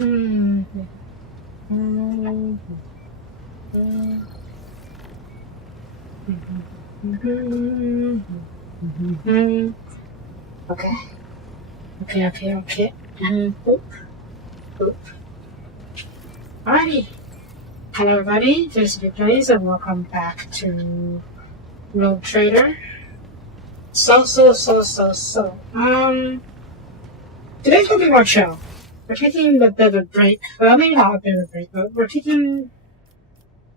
Hmm. Okay. Okay. Boop, boop. Alrighty. Hello everybody, this is Replays and welcome back to Rogue Trader. Today's gonna be more chill. We're taking a bit of a break. Well, maybe not a bit of a break, but we're taking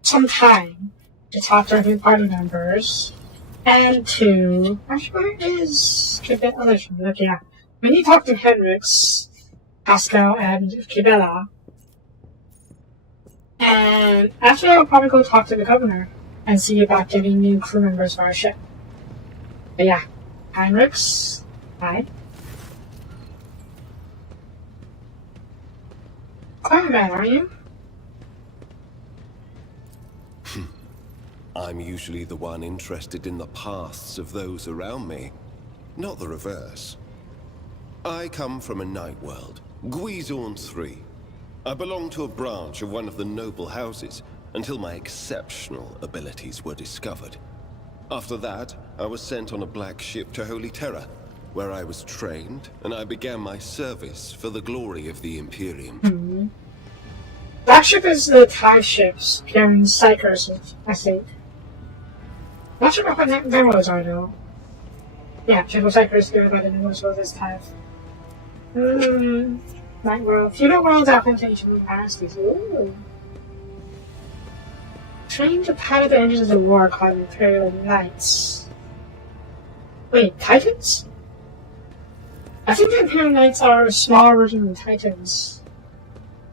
some time to talk to our new party members and to... Actually, where is... Okay, yeah. We need to talk to Henrix, Pascal, and Kibella. And after that, we'll probably go talk to the governor and see about getting new crew members for our ship. But yeah, Heinrichs, hi. Fireman, are you? I'm usually the one interested in the paths of those around me, not the reverse. I come from a night world, Guizorn 3. I belong to a branch of one of the noble houses until my exceptional abilities were discovered. After that, I was sent on a black ship to Holy Terra, where I was trained and I began my service for the glory of the Imperium. Black ship is the TIE ships carrying psychers, I think. Not sure what the demos are though. Yeah, triple psychers carried by the demos for this TIE. Night world. Feudal world's application of dynasties. Ooh. Trained to pilot the engines of the war called Imperial Knights. Wait, Titans? I think the Imperial Knights are a smaller version of the Titans.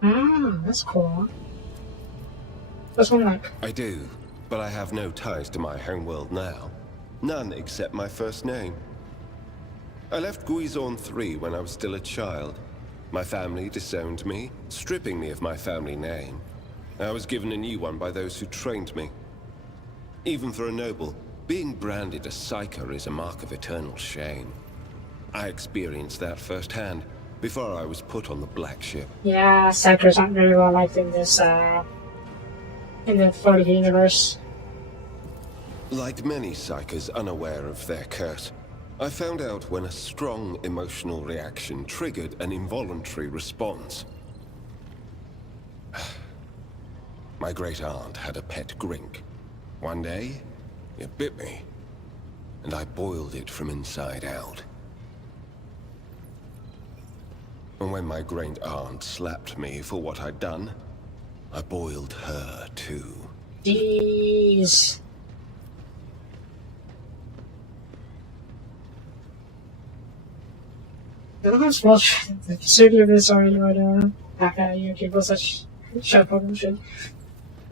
Ah, that's cool. What's one like? I do, but I have no ties to my homeworld now. None except my first name. I left Guizorn 3 when I was still a child. My family disowned me, stripping me of my family name. I was given a new one by those who trained me. Even for a noble, being branded a psyker is a mark of eternal shame. I experienced that firsthand before I was put on the black ship. Yeah, psychers aren't very well liked in this, in the 40 universe. Like many psychers unaware of their curse, I found out when a strong emotional reaction triggered an involuntary response. My great-aunt had a pet grink. One day, it bit me, and I boiled it from inside out. And when my great-aunt slapped me for what I'd done, I boiled her too. Jeez. Look how small the absurdity of this already right now. After you people such sharp shit.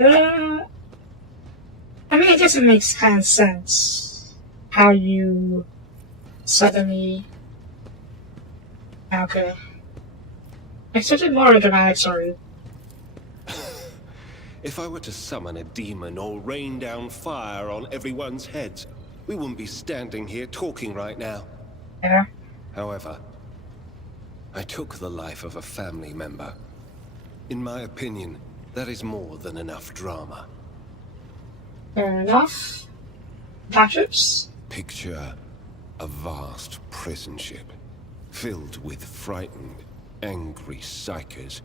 I mean, I guess it makes kind of sense how you suddenly. Okay. It's such a more dramatic story. If I were to summon a demon or rain down fire on everyone's heads, we wouldn't be standing here talking right now. Yeah. However, I took the life of a family member. In my opinion, that is more than enough drama. Fair enough. Battleships? Picture a vast prison ship, filled with frightened, angry psychers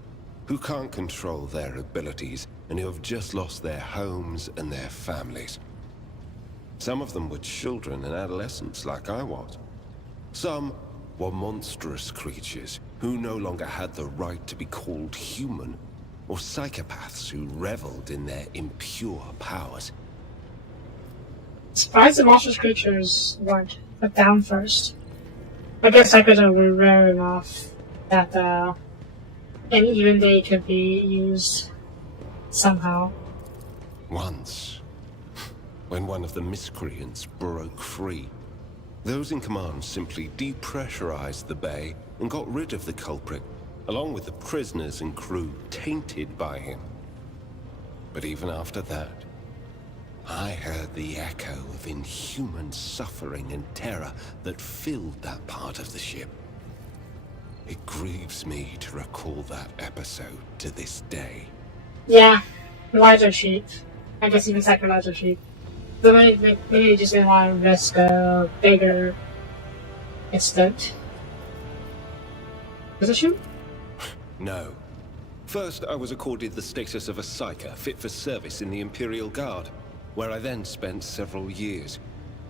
who can't control their abilities and who have just lost their homes and their families. Some of them were children and adolescents like I was. Some were monstrous creatures who no longer had the right to be called human, or psychopaths who reveled in their impure powers. Surprised the monstrous creatures weren't put down first. I guess psychers are rare enough that, and even they could be used somehow. Once, when one of the miscreants broke free, those in command simply depressurized the bay and got rid of the culprit, along with the prisoners and crew tainted by him. But even after that, I heard the echo of inhuman suffering and terror that filled that part of the ship. It grieves me to recall that episode to this day. Yeah, lives are cheap. I guess even second lives are cheap. So maybe you just didn't want to risk a bigger incident. Position? No. First, I was accorded the status of a psyker fit for service in the Imperial Guard, where I then spent several years.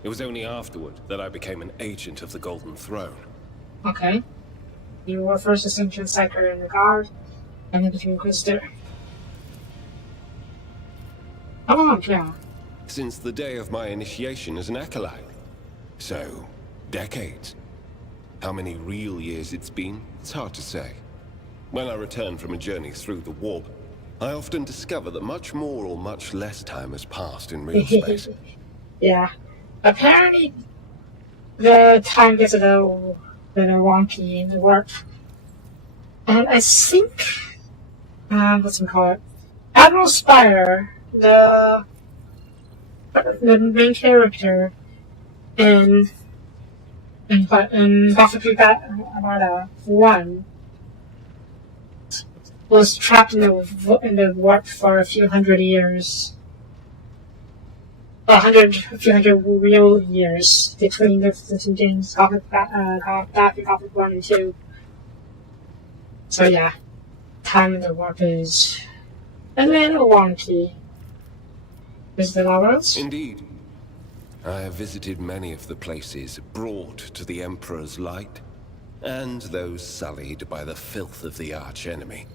It was only afterward that I became an agent of the Golden Throne. Okay. You were first Ascension Psyker in the Guard, and then became Inquisitor. Oh, yeah. Since the day of my initiation as an acolyte. So, decades. How many real years it's been, it's hard to say. When I return from a journey through the warp, I often discover that much more or much less time has passed in real space. Yeah. Apparently, the time gets a little wonky in the warp. And I think, what's it called? Admiral Spire, the main character in Gothic Armada 1, was trapped in the warp for a few hundred years. A few hundred real years between the two games, Gothic 1 and 2. So yeah, time in the warp is a little wonky. Is the words? Indeed. I have visited many of the places brought to the Emperor's light, and those sullied by the filth of the archenemy.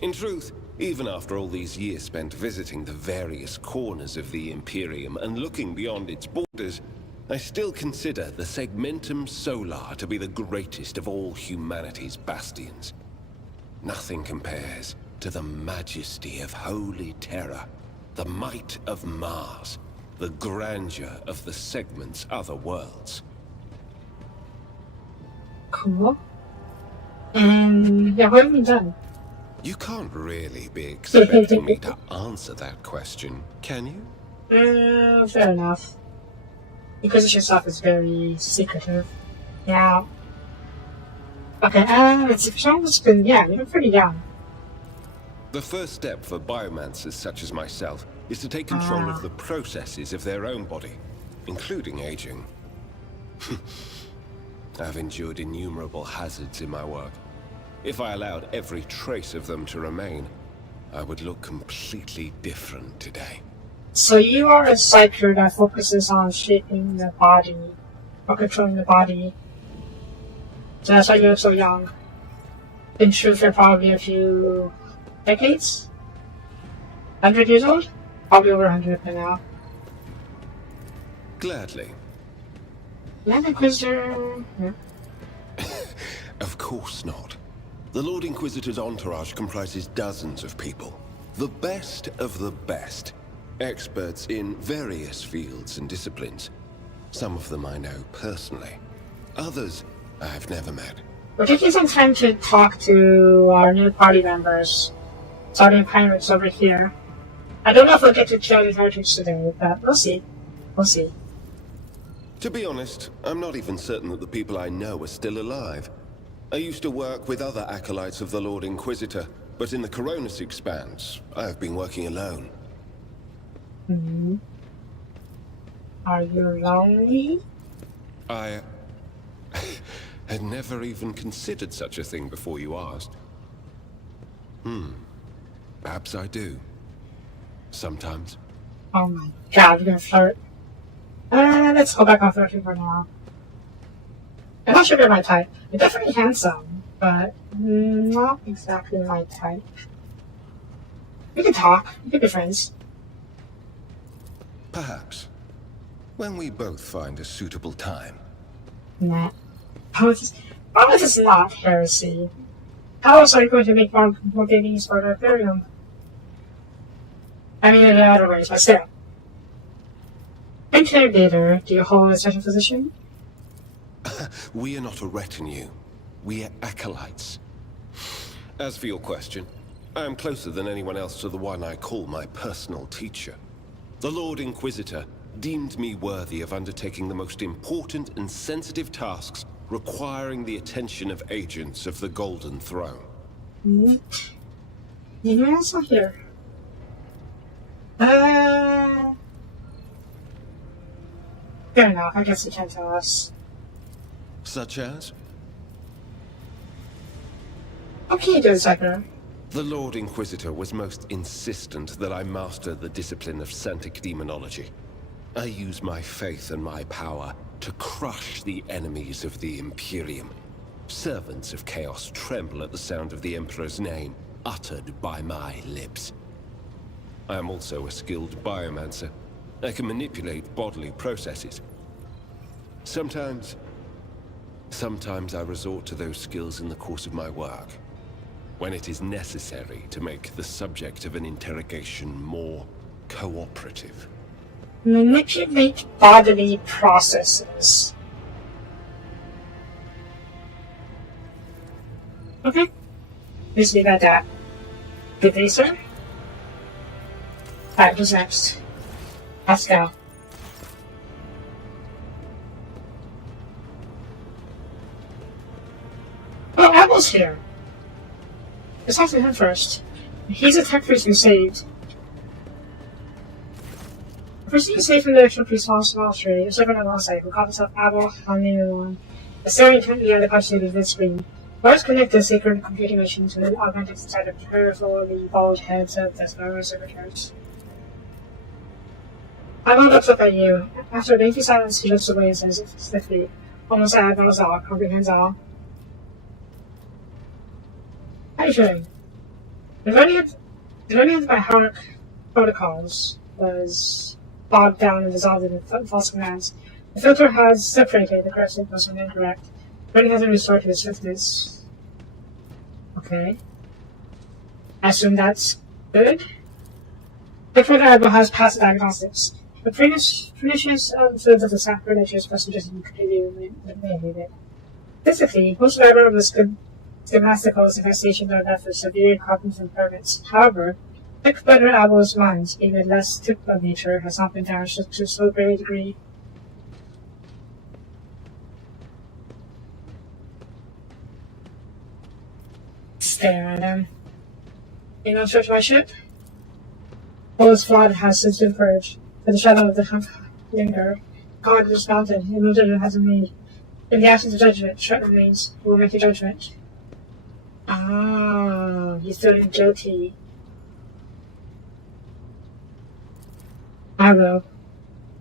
In truth, even after all these years spent visiting the various corners of the Imperium and looking beyond its borders, I still consider the Segmentum Solar to be the greatest of all humanity's bastions. Nothing compares to the majesty of Holy Terror, the might of Mars, the grandeur of the Segment's other worlds. Cool. And yeah, what have you done? You can't really be expecting me to answer that question, can you? Fair enough. Because your stuff is very secretive. Yeah. Okay, let's see. Sean's been, yeah, you're pretty young. The first step for biomancers such as myself is to take control of the processes of their own body, including aging. I've endured innumerable hazards in my work. If I allowed every trace of them to remain, I would look completely different today. So you are a psyker that focuses on shaping the body, or controlling the body. So that's why you're so young. In truth, you're probably a few decades? 100 years old? Probably over 100 by now. Gladly. Land Inquisitor... Yeah. Of course not. The Lord Inquisitor's entourage comprises dozens of people. The best of the best. Experts in various fields and disciplines. Some of them I know personally. Others I have never met. We're taking some time to talk to our new party members. Starting pirates over here. I don't know if we'll get to kill the heritage today, but we'll see. We'll see. To be honest, I'm not even certain that the people I know are still alive. I used to work with other acolytes of the Lord Inquisitor, but in the Coronis Expanse, I have been working alone. Mm-hmm. Are you lonely? I had never even considered such a thing before you asked. Perhaps I do. Sometimes. Oh my god, you're gonna flirt. Let's go back on flirting for now. I'm not sure you're my type. You're definitely handsome, but not exactly my type. We can talk. We can be friends. Perhaps. When we both find a suitable time. Nah. Promise is not heresy. How else are you going to make more babies for the Imperium? I mean, in other ways, but still. Interrogator, do you hold a special position? We are not a retinue. We are acolytes. As for your question, I am closer than anyone else to the one I call my personal teacher. The Lord Inquisitor deemed me worthy of undertaking the most important and sensitive tasks requiring the attention of agents of the Golden Throne. Neat. You know what's not here? Fair enough, I guess you can't tell us. Such as? Okay, good sector. The Lord Inquisitor was most insistent that I master the discipline of Santic Demonology. I use my faith and my power to crush the enemies of the Imperium. Servants of Chaos tremble at the sound of the Emperor's name, uttered by my lips. I am also a skilled biomancer. I can manipulate bodily processes. Sometimes I resort to those skills in the course of my work, when it is necessary to make the subject of an interrogation more cooperative. Manipulate bodily processes. Okay. Just leave it at that. Good day, sir. Alright, who's next? Let's go. Oh, Apple's here. Let's talk to him first. He's a tech priest we saved. The person you saved from the actual priest small tree, a servant alongside who called himself Abel Hanimon. The staring intently at the constituted vid screen. Wires connect the sacred computing machine to the augmented inside of peripherally bald heads of Desmara secretaries. Abel looks up at you. After a lengthy silence, he looks away and says stiffly, almost as knows all, comprehends all. How are you feeling? The learning of the Bioharic protocols was bogged down and dissolved in false commands. The filter has separated the correct signals from the incorrect. Learning hasn't restored to its swiftness. Okay. I assume that's good? The further Admiral has passed the diagnostics. The pernicious influence of the sacrilegious messages you completely eliminated. Physically, most of the schematical infestations are left with severe cognitive impairments. However, Tech Better Abel's mind, even less typical nature, has not been damaged to so great a degree. Stare at him. You know, search my ship? Ola's flood has since been purged, but the shadow of the linger. God is mountain, and no judgment has been made. In the absence of judgment, threat remains. We will make a judgment. Ah, he's feeling guilty. I will.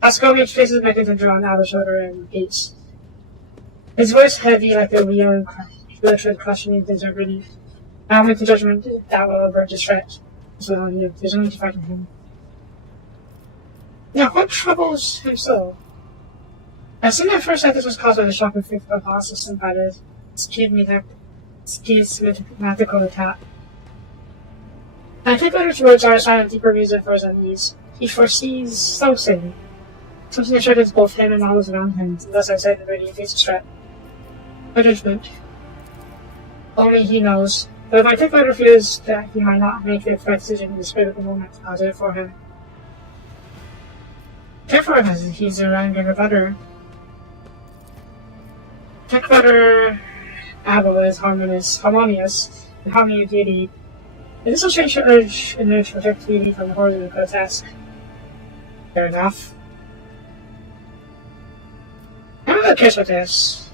Ascovic faces mechanism drawn out of the shoulder and repeats. His voice heavy like the wheel and questioning things are relief. I'll make the judgment that will avert his threat. So there's only to frighten him. Now, what troubles him so? I assume at first sight this was caused by the shock of faith of our system by the schematical attack. I think Letter's words are a sign of deeper reason for his unease. He foresees something that threatens both him and all those around him, and thus I said that he faces threat. A judgment. Only he knows. But my tech letter fears that he might not make the correct decision in the spirit of the moment positive for him. Therefore, as he's around your butter. Tech butter Abel is harmonious, and harmony of beauty. It is a strange urge to protect beauty from the horrors of the grotesque. Fair enough. I don't really care about this.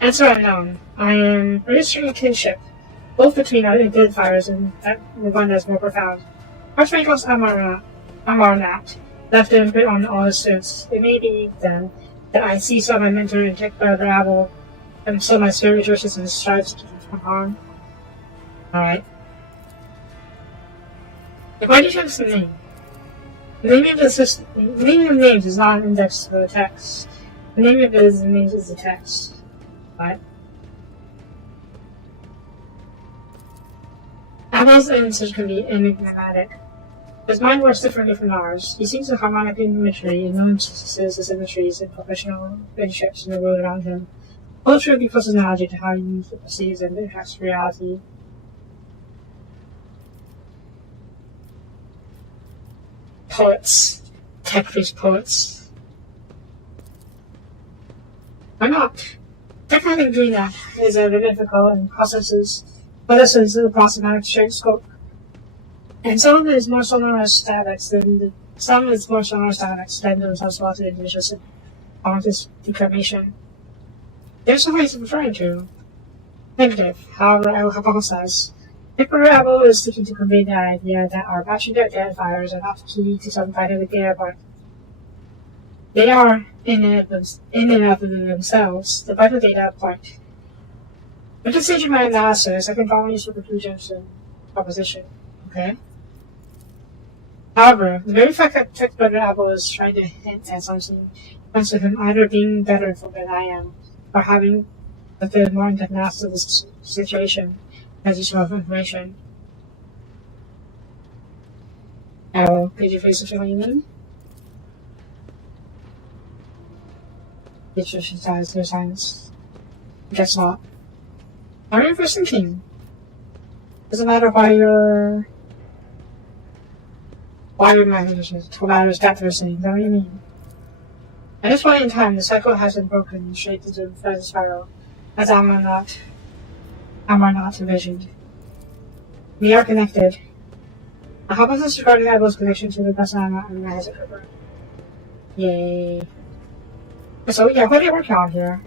Answer unknown. I am registering a kinship, both between our identifiers and the one that's more profound. Archangels Amarnat left an imprint on all his sins. It may be, then, that I see some my mentor in Tech Brother Abel, and so my spirit rejoices and strives to keep from harm. Alright. Why do you have the name? The name of names is not an index for the text. The name of the names is the text. Right? Abel's answers can be enigmatic. His mind works differently from ours. He sees the harmonic imagery and notices the symmetries in professional relationships in the world around him. All true because his analogy to how he perceives and interacts with reality. Poets. Tech-based poets. Why not? Tech having green is a difficult and processes the process shared scope. And some is more sonorous statics than themselves about the individual artist declamation. There's a way to referring to. Negative, however, I will hypothesize. Apple is seeking to convey the idea that our battery identifiers are not key to some dynamic data point. They are, in and of themselves, the vital data point. With the stage of my analysis, I can follow you to the conclusions and proposition. Okay? However, the very fact that TechButter Apple is trying to hint at something points to him either being better informed than I am, or having a more in-depth analysis of this situation as useful of information. Oh, could you face what you mean? Teacher says their science. Guess not. Are you first thinking? Doesn't matter why your manager is, what matters that they're saying. Is that what you mean? At this point in time, the cycle has been broken and shaped into a further spiral, as am I not envisioned. We are connected. A hypothesis regarding Apple's connection to the best Amma has occurred. Yay. So yeah, what are you working on here?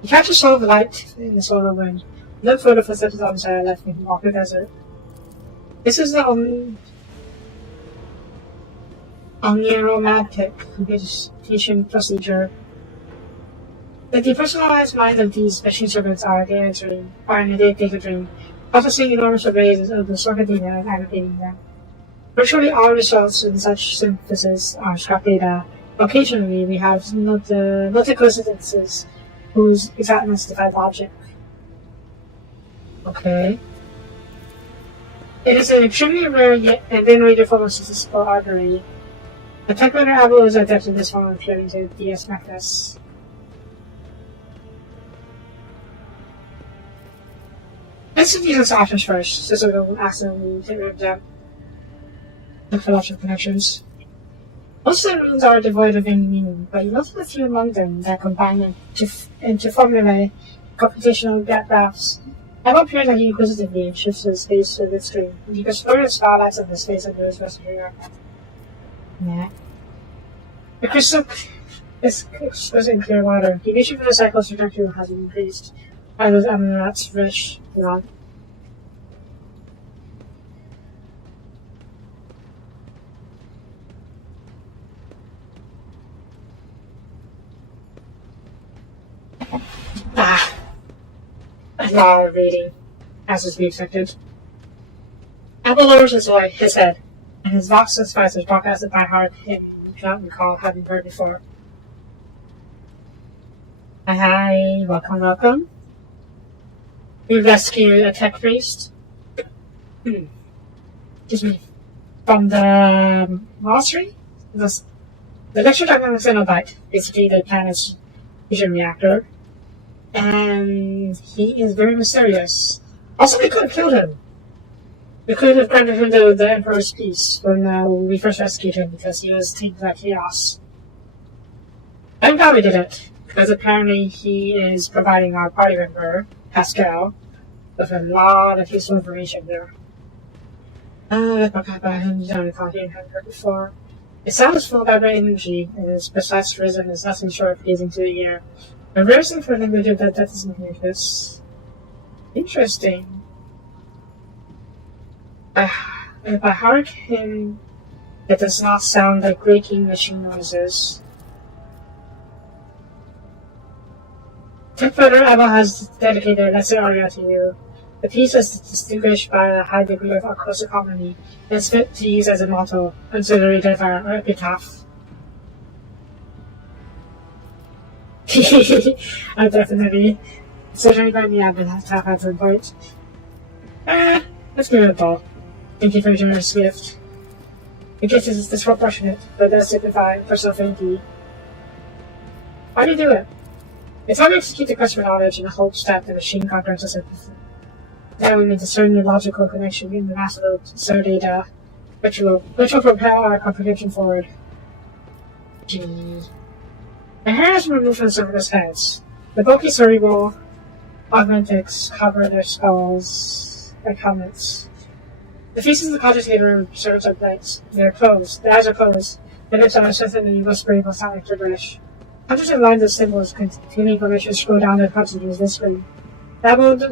You catch a soul of light in the solar wind. Look for the footsteps on the side of left and walk the desert. This is the omniromantic computation procedure. The depersonalized minds of these machine servants are in a data dream, processing enormous arrays of the circuit data and aggregating them. Virtually all results in such synthesis are scrap data. Occasionally, we have noted coincidences whose exactness defies logic. Okay. It is an extremely rare yet venerated form of statistical artery. The TechButter Apple is adept in this form of appearing to DS Magnus. Let's use these options first, so we don't accidentally get rid of them. Look for lots of connections. Most of the runes are devoid of any meaning, but you notice a few among them that combine into formulae computational graphs. Apple appears like inquisitively and shifts the space of its screen. You can explore the spotlights of the space under its rest of the air. Nah. The crystal is in clear water. The vision for the cycle's trajectory has been increased by those amulets fresh blood. A lot of reading, as is to be expected. Apple lowers his head, and his vox advisors broadcasted by heart him you cannot recall having heard before. Hi, welcome. We rescued a tech priest. Excuse me. From the monastery? The lecture dynamics Xenobite, basically the planet's fusion reactor. And he is very mysterious. Also, we could have killed him. We could have granted him the Emperor's peace when we first rescued him because he was tainted by chaos. I'm glad we did it, because apparently he is providing our party member, Pascal, with a lot of useful information there. I've done a copy and hadn't heard before. It sounds full of vibrant energy, and its precise rhythm is nothing short of pleasing to the ear. A rare thing for a language that doesn't make this. Interesting. If I heard him, it does not sound like breaking machine noises. TechButter Apple has dedicated a lesson aria to you. The piece is distinguished by a high degree of acoustic harmony and is fit to use as a motto, auxiliary identifier, or epitaph. Definitely. Certainly by me, I've been half at some point. Let's give it a ball. Thank you for your generous gift. The gift is disproportionate, but does signify personal affinity. Why do you do it? It's how we execute the quest for knowledge in the hopes that the machine comprehenses it. Then we may discern the logical connection in the massive so data, which will propel our comprehension forward. Gee. The hair has been removed from the surface heads. The bulky cerebral augmentics cover their skulls like helmets. The faces of the cogitator serves up lights. They're closed. The eyes are closed. The lips are strengthened and whispering will sound like gibberish. Hundreds of lines of symbols containing information scroll down their consonants whispering. Babbled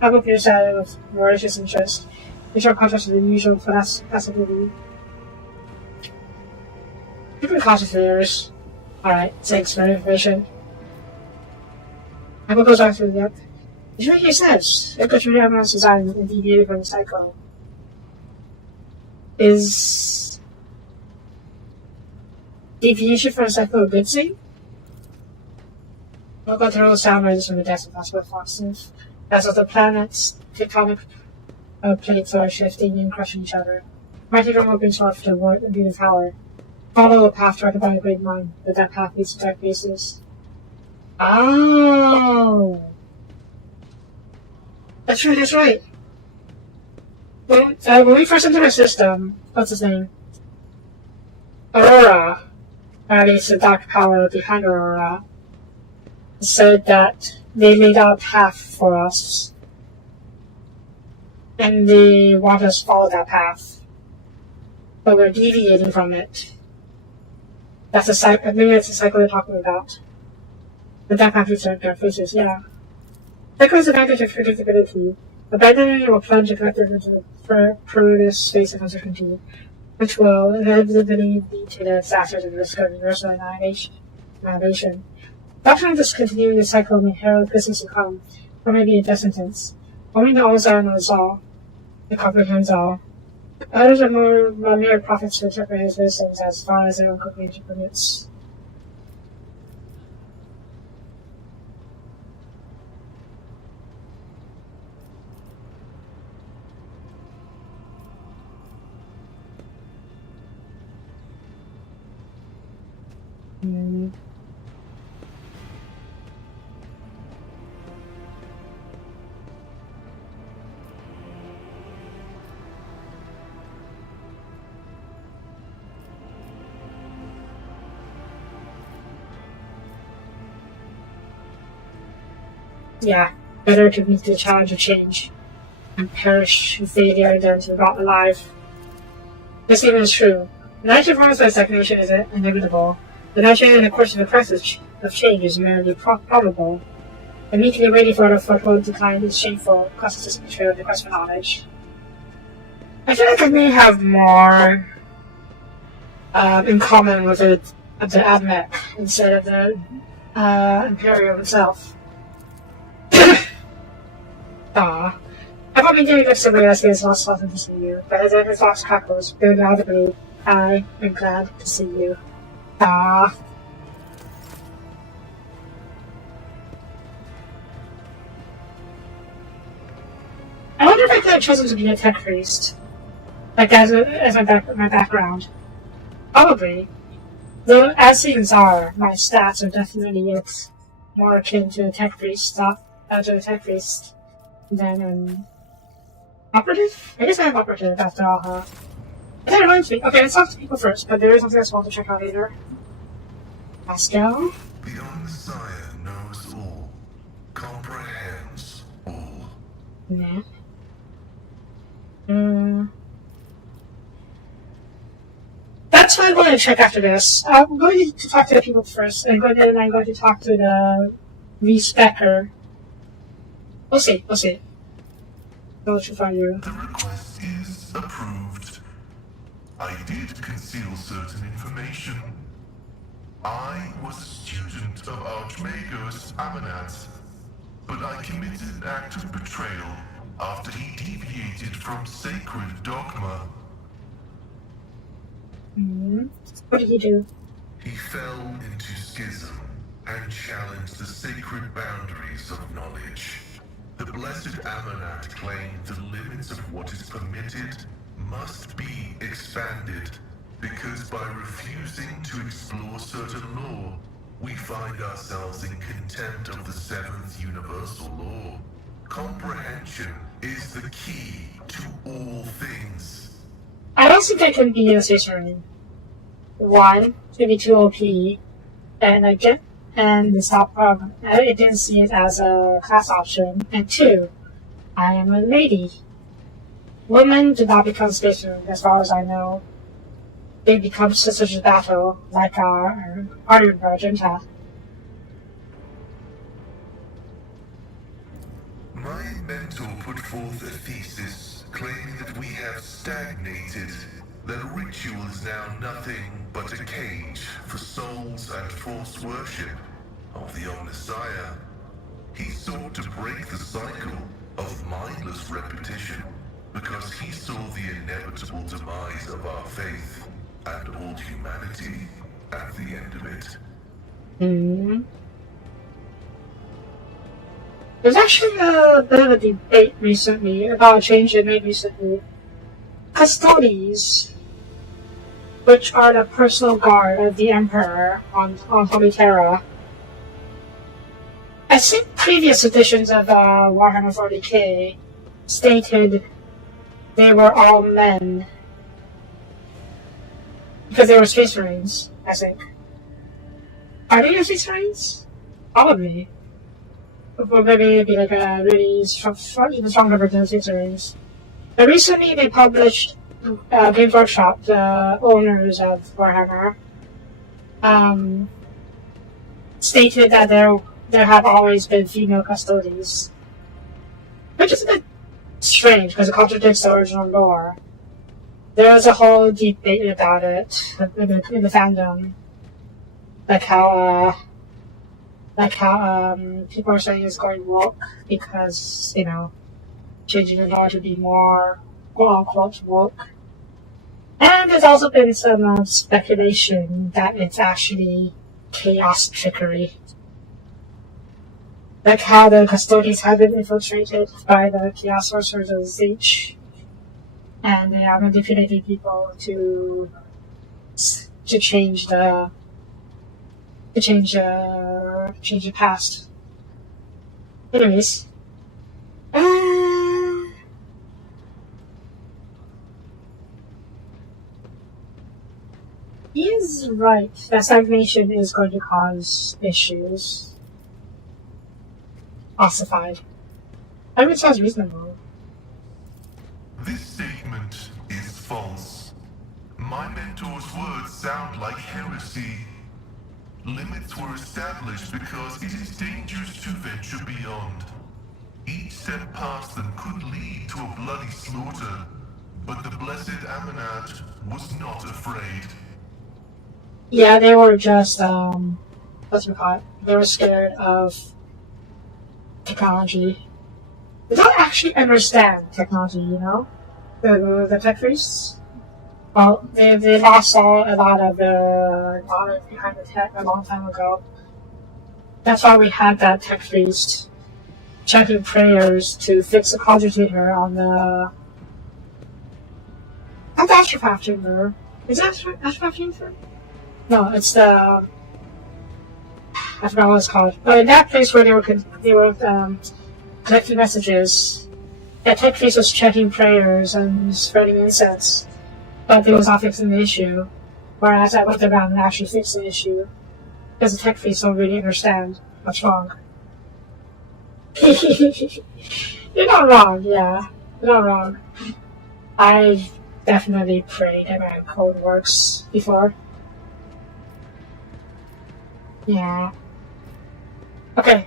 appears out with malicious interest. In sharp contrast to the usual passivity. Different cogitators. Alright, thanks for the information. Apple goes on to the depth. It's what he says. It goes really everyone's design and deviated from the cycle. Is deviation from the cycle a good thing? Local terminal sound rises from the depths of possible foxes. As of the planets, tectonic plates are shifting and crushing each other. Mighty drum opens off to avoid the beam of power. Follow a path directed by a great mind, but that path leads to dark places. Oh! That's right. When we first entered the system, what's his name? Aurora, or at least the dark power behind Aurora, said that they laid out a path for us. And they want us to follow that path. But we're deviating from it. That's a cycle. Maybe that's the cycle they're talking about. The dark path leads to dark places, yeah. Cycle's advantage of predictability. Abandoning will plunge a collective into the perilous space of uncertainty, which will inevitably lead to the disasters and risk of universal annihilation. Doctrine of discontinuing the cycle may herald business to come, or maybe a death sentence. Only the all-czar knows all. The comprehends all. Others are mere prophets to interpret his wisdoms as far as their own comprehension permits. Yeah, better to meet the challenge of change and perish in failure than to rot alive. This even is true. The nature forms by stagnation is inevitable. The nature in the course of the process of change is merely probable. And meekly waiting for the foothold decline is shameful, causes betrayal of the quest for knowledge. I feel like I may have more in common with the Admech instead of the Imperium itself. I've probably doing this somebody else gets lost often to see you, but as if his lost crackles, very audibly, I am glad to see you. I wonder if I could have chosen to be a tech priest, like as my background. Probably. Though, as things are, my stats are definitely more akin to a tech priest than an operative? I guess I'm operative after all, huh? That reminds me. Okay, let's talk to people first, but there is something else I want to check out later. Pascal? The Messiah knows all, comprehends all. Nah. That's what I'm going to check after this. I'm going to talk to the people first, and then I'm going to talk to the respecter. We'll see. Go to find you. The request is approved. I did conceal certain information. I was a student of Archmagos Amanat, but I committed an act of betrayal after he deviated from sacred dogma. What did he do? He fell into schism and challenged the sacred boundaries of knowledge. The blessed Amanat claimed the limits of what is permitted must be expanded, because by refusing to explore certain law, we find ourselves in contempt of the seventh universal law. Comprehension is the key to all things. I don't think I can be in a station. One, it's gonna be too OP, and I get and it didn't see it as a class option. And 2, I am a lady. Women do not become space marines, as far as I know. They become sisters of battle, like our Iron Virgin. My mentor put forth a thesis claiming that we have stagnated, that ritual is now nothing but a cage for souls and false worship of the Omnissiah. He sought to break the cycle of mindless repetition because he saw the inevitable demise of our faith and all humanity at the end of it. There's actually a bit of a debate recently about a change they made recently. Custodes, which are the personal guard of the Emperor on Holy Terra. I think previous editions of Warhammer 40k stated they were all men. Because they were Space Marines, I think. Are they Space Marines? Probably. Or maybe it'd be like a really even stronger version of Space Marines. But recently they published Games Workshop, the owners of Warhammer, stated that there have always been female custodians. Which is a bit strange because it contradicts the original lore. There was a whole debate about it in the fandom, like how people are saying it's going woke because changing the law to be more quote unquote woke. And there's also been some speculation that it's actually chaos trickery, like how the custodians have been infiltrated by the chaos sorcerers of Zeech. And they are manipulating people to change the past. Anyways, he is right that stagnation is going to cause issues. Ossified. I mean, it sounds reasonable. This statement is false. My mentor's words sound like heresy. Limits were established because it is dangerous to venture beyond. Each step past them could lead to a bloody slaughter, but the blessed Amanat was not afraid. Yeah, they were just, they were scared of technology. They don't actually understand technology, the tech priests. Well, they lost a lot of knowledge behind the tech a long time ago. That's why we had that tech priest chanting prayers to fix the cogitator on the... Not the astropath chamber. Is that astropath chamber? No, it's the... I forgot what it's called. But in that place where they were collecting messages, the tech priest was chanting prayers and spreading incense. But it was not fixing the issue. Whereas I went around and actually fixed the issue. Because the tech priests don't really understand what's wrong. You're not wrong, yeah. You're not wrong. I've definitely prayed about code works before. Yeah. Okay,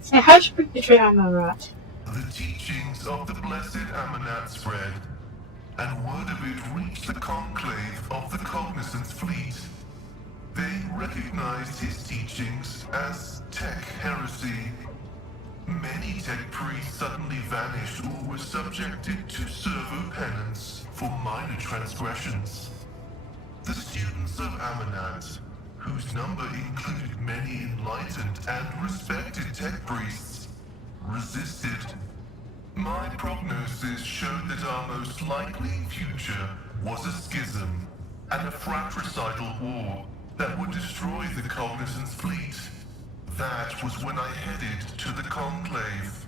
so how should we betray Amarat? The teachings of the blessed Amanat spread, and word of it reached the conclave of the Cognizance fleet. They recognized his teachings as tech heresy. Many tech priests suddenly vanished or were subjected to servo penance for minor transgressions. The students of Amanat, whose number included many enlightened and respected tech priests, resisted. My prognosis showed that our most likely future was a schism and a fratricidal war that would destroy the Cognizance fleet. That was when I headed to the Conclave.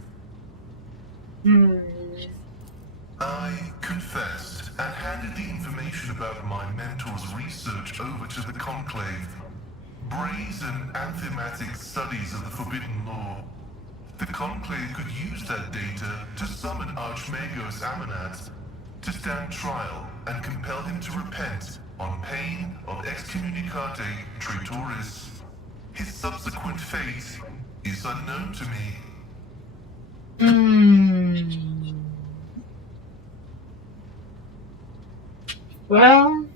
I confessed and handed the information about my mentor's research over to the Conclave. brazen anthematic studies of the forbidden law. The Conclave could use that data to summon Archmagos Amonat to stand trial and compel him to repent on pain of excommunicate traitoris. His subsequent fate is unknown to me. Well,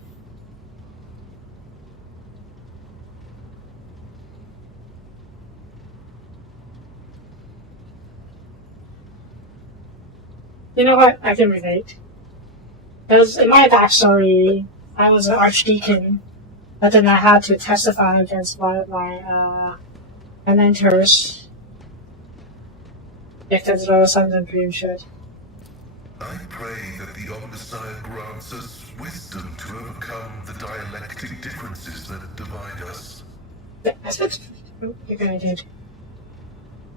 you know what? I can relate. Because in my backstory, I was an archdeacon, but then I had to testify against one of my mentors. Because there was something pretty shit. I pray that the Omnissiah grants us wisdom to overcome the dialectic differences that divide us. That's what you're gonna do.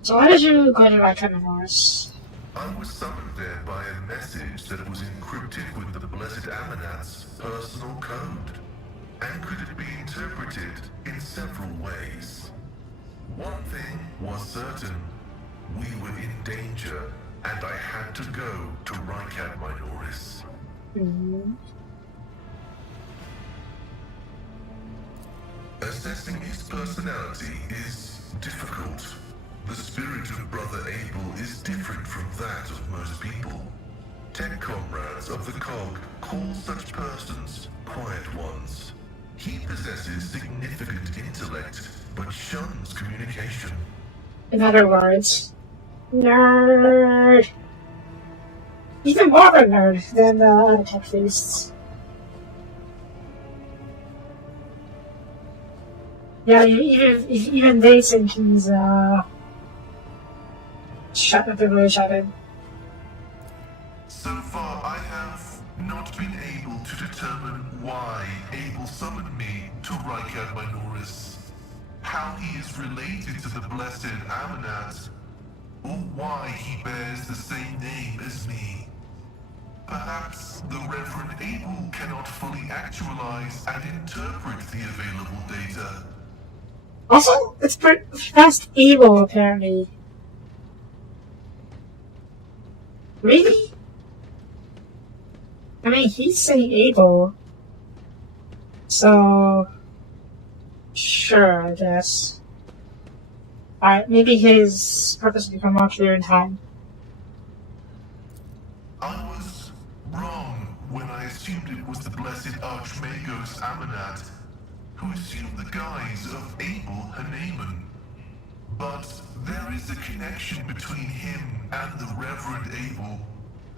So why did you go to Rakaminoris? I was summoned there by a message that was encrypted with the Blessed Amonat's personal code, and could it be interpreted in several ways. One thing was certain: we were in danger, and I had to go to Rycat Minoris. Assessing his personality is difficult. The spirit of Brother Abel is different from that of most people. 10 comrades of the Cog call such persons quiet ones. He possesses significant intellect, but shuns communication. In other words, nerd. Even more of a nerd than the other tech feasts. Yeah, even they think he's really shut in. So far, I have not been able to determine why Abel summoned me to Rycat Minoris, how he is related to the Blessed Amonat, or why he bears the same name as me. Perhaps the Reverend Abel cannot fully actualize and interpret the available data. Also, it's past evil, apparently. Really? I mean, he's saying able. So... sure, I guess. Alright, maybe his purpose will become more clear in time. I was wrong when I assumed it was the Blessed Archmagos Amonat, who assumed the guise of Abel Haneman. But there is a connection between him and the Reverend Abel,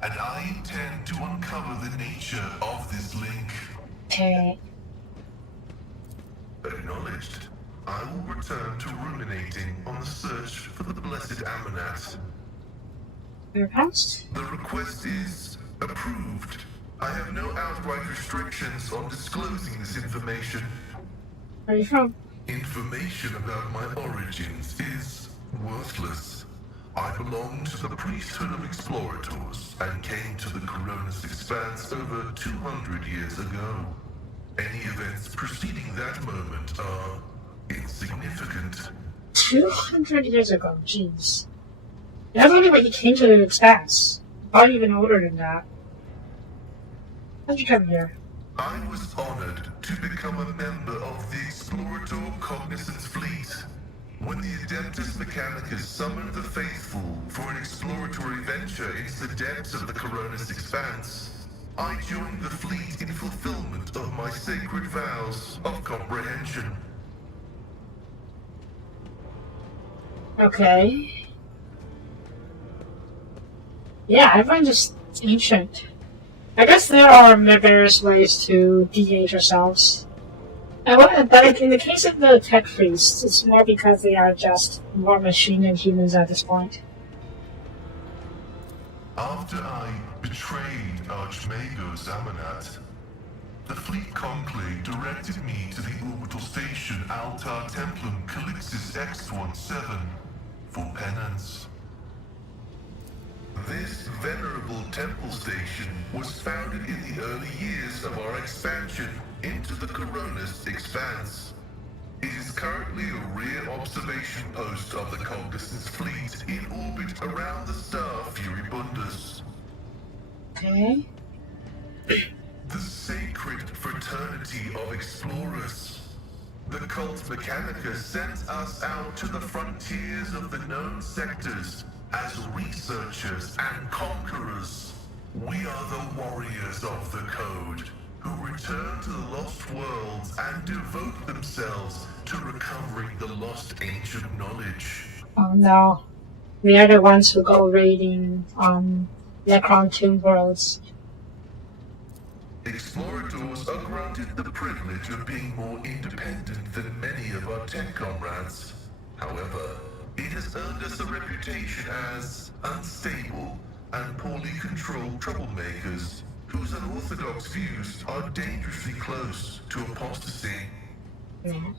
and I intend to uncover the nature of this link. Okay. Acknowledged. I will return to ruminating on the search for the Blessed Amonat. Your past? The request is approved. I have no outright restrictions on disclosing this information. Where are you from? Information about my origins is worthless. I belong to the priesthood of explorators and came to the Coronis Expanse over 200 years ago. Any events preceding that moment are insignificant. 200 years ago, jeez. That's only when he came to the Expanse. Probably even older than that. How'd you come here? I was honored to become a member of the Explorator Cognizance Fleet. When the Adeptus Mechanicus summoned the faithful for an exploratory venture into the depths of the Coronis Expanse, I joined the fleet in fulfillment of my sacred vows of comprehension. Okay. Yeah, everyone just ancient. I guess there are various ways to de-age ourselves. But in the case of the tech priests, it's more because they are just more machine than humans at this point. After I betrayed Archmagos Amonat, the fleet conclave directed me to the orbital station Altar Templum Calixis X-17 for penance. This venerable temple station was founded in the early years of our expansion into the Coronis Expanse. It is currently a rear observation post of the Cognizance fleet in orbit around the star Furibundus. Okay. The sacred fraternity of explorers. The cult Mechanica sends us out to the frontiers of the known sectors as researchers and conquerors. We are the warriors of the code, who return to the lost worlds and devote themselves to recovering the lost ancient knowledge. Oh no. We are the ones who go raiding Necron Tomb worlds. Explorators are granted the privilege of being more independent than many of our tech comrades. However, it has earned us a reputation as unstable and poorly controlled troublemakers whose unorthodox views are dangerously close to apostasy. Yeah.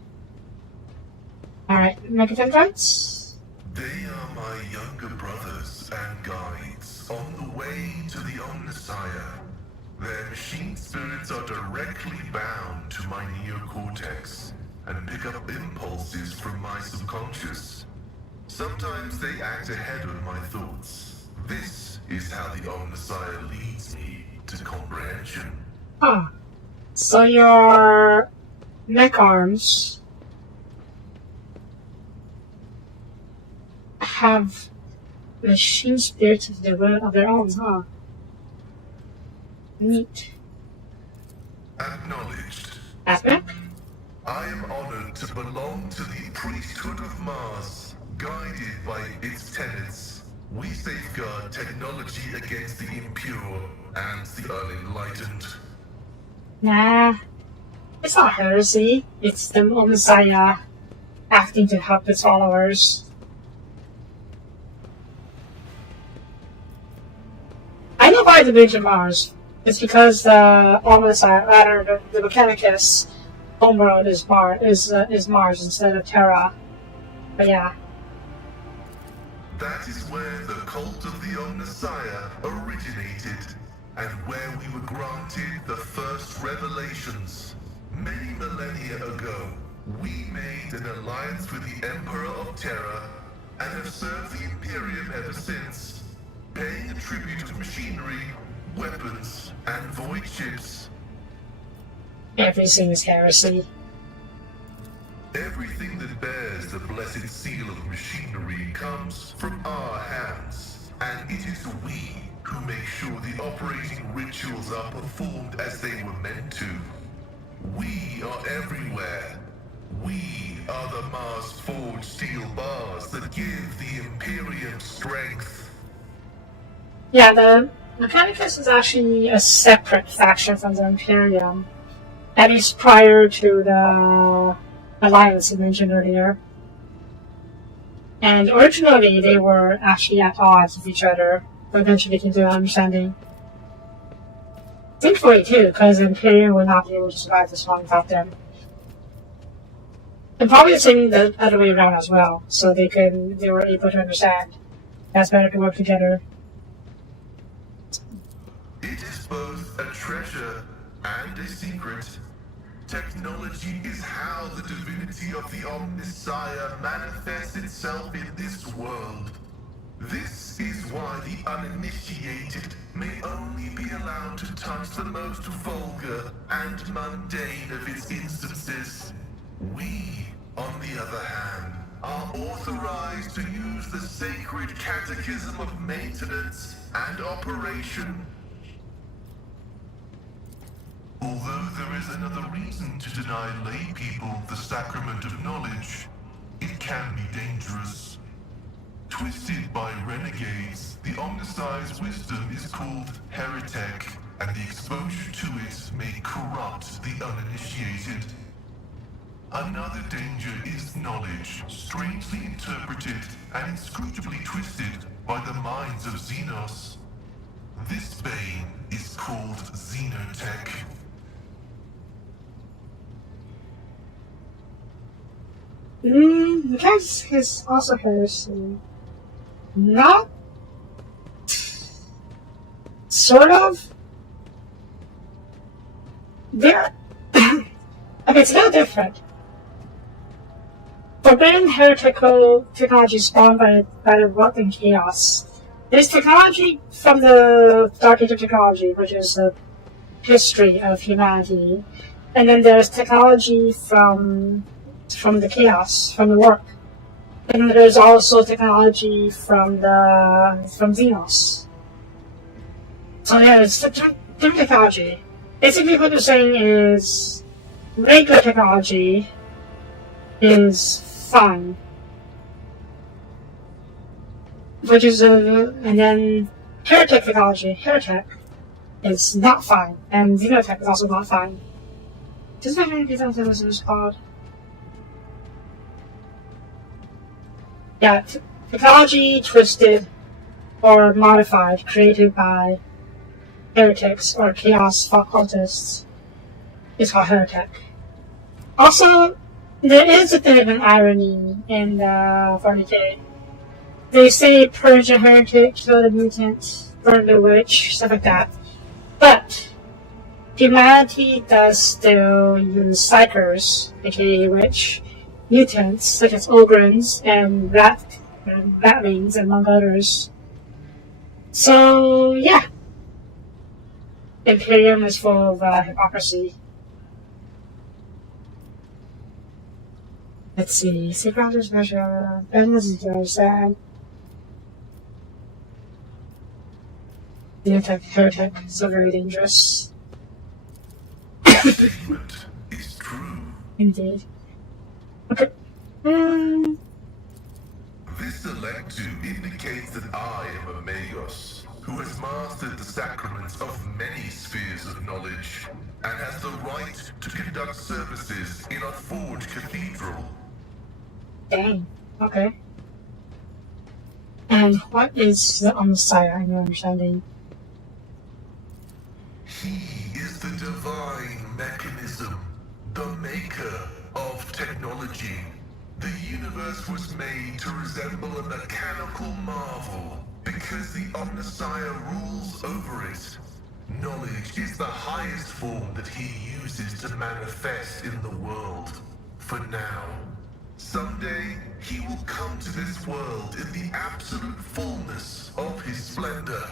Alright, Megatendrites? They are my younger brothers and guides on the way to the Omnissiah. Their machine spirits are directly bound to my neocortex and pick up impulses from my subconscious. Sometimes they act ahead of my thoughts. This is how the Omnissiah leads me to comprehension. Ah. So your mech arms have machine spirits of their own, huh? Neat. Acknowledged. Aspect? I am honored to belong to the priesthood of Mars, guided by its tenets. We safeguard technology against the impure and the unenlightened. Nah. It's not heresy. It's the Messiah acting to help its followers. I know why the bridge of Mars. It's because the Messiah, rather the Mechanicus homeworld is Mars instead of Terra. But yeah. That is where the cult of the Omnissiah originated, and where we were granted the first revelations. Many millennia ago, we made an alliance with the Emperor of Terra, and have served the Imperium ever since, paying a tribute to machinery, weapons, and void ships. Everything is heresy. Everything that bears the blessed seal of machinery comes from our hands, and it is we who make sure the operating rituals are performed as they were meant to. We are everywhere. We are the Mars-forged steel bars that give the Imperium strength. Yeah, the Mechanicus is actually a separate faction from the Imperium. At least prior to the alliance you mentioned earlier. And originally they were actually at odds with each other, but eventually came to an understanding. Thankfully too, because the Imperium would not be able to survive this long without them. And probably the same the other way around as well, so they were able to understand that's better to work together. It is both a treasure and a secret. Technology is how the divinity of the Omnissiah manifests itself in this world. This is why the uninitiated may only be allowed to touch the most vulgar and mundane of its instances. We, on the other hand, are authorized to use the sacred catechism of maintenance and operation. Although there is another reason to deny lay people the sacrament of knowledge, it can be dangerous. Twisted by renegades, the Omnissiah's wisdom is called heretic, and the exposure to it may corrupt the uninitiated. Another danger is knowledge, strangely interpreted and inscrutably twisted by the minds of Xenos. This bane is called xenotech. Because is also heresy. Not sort of. They're okay, it's a little different. forbidden heretical technology spawned by the world and chaos. There's technology from the Dark Age of technology, which is the history of humanity, and then there's technology from the chaos, from the work, and there's also technology from Xenos. So yeah, it's different technology. Basically, what they're saying is regular technology is fine, which is and then heretic technology, is not fine, and xenotech is also not fine. Does that mean what this is called? Yeah, technology twisted or modified, created by heretics or chaos occultists is called heretic. Also, there is a bit of an irony in the 40k. They say purge a heretic, kill the mutant, burn the witch, stuff like that. But humanity does still use psychers, aka witch, mutants such as ogrins and ratlings, among others. So yeah, Imperium is full of hypocrisy. Let's see. Secret measure. Ben is very sad. The attack heretic, so very dangerous. The statement is true. Indeed. Okay. This electu indicates that I am a Magos, who has mastered the sacraments of many spheres of knowledge, and has the right to conduct services in a forged cathedral. Dang. Okay. And what is the Messiah in your understanding? He is the divine mechanism, the maker of technology. The universe was made to resemble a mechanical marvel because the Omnissiah rules over it. Knowledge is the highest form that he uses to manifest in the world. For now. Someday, he will come to this world in the absolute fullness of his splendor.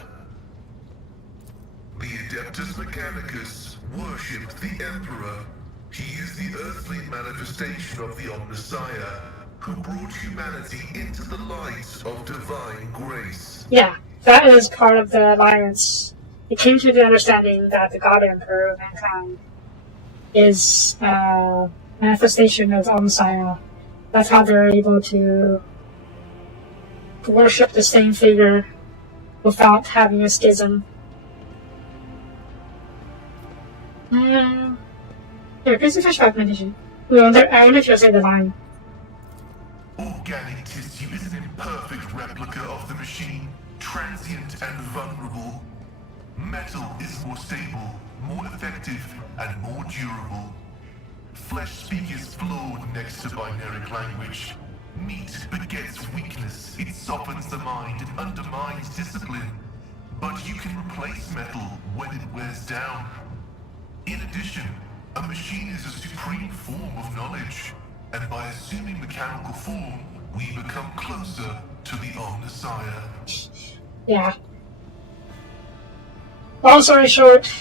The Adeptus Mechanicus worshipped the Emperor. He is the earthly manifestation of the Omnissiah, who brought humanity into the light of divine grace. Yeah, that is part of the alliance. It came to the understanding that the God Emperor of mankind is a manifestation of the Messiah. That's how they're able to worship the same figure without having a schism. Here, here's a flashback meditation. I wonder if you'll say the line. Organic tissue is an imperfect replica of the machine, transient and vulnerable. Metal is more stable, more effective, and more durable. Flesh speak is flawed next to binaric language. Meat begets weakness, it softens the mind and undermines discipline. But you can replace metal when it wears down. In addition, a machine is a supreme form of knowledge, and by assuming mechanical form, we become closer to the Omnissiah. Yeah. Long story short,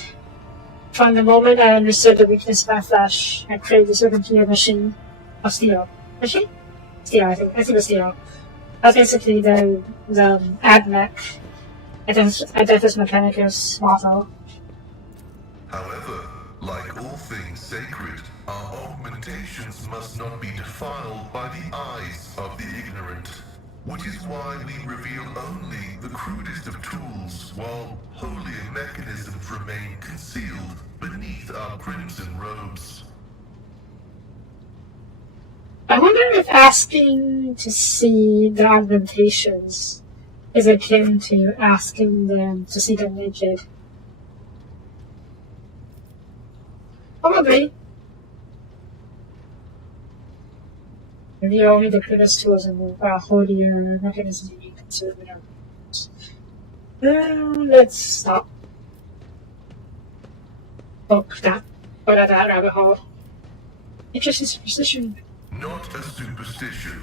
from the moment I understood the weakness of my flesh, I created this computer machine of steel. Machine? Steel, I think it was steel. That's basically the AdMech, Adeptus Mechanicus model. However, like all things sacred, our augmentations must not be defiled by the eyes of the ignorant. Which is why we reveal only the crudest of tools, while holier mechanisms remain concealed beneath our crimson robes. I wonder if asking to see the augmentations is akin to asking them to see them naked. Probably. Maybe only the crudest tools and the holier mechanisms you can consider let's stop. Go down that rabbit hole. Interesting superstition. Not a superstition,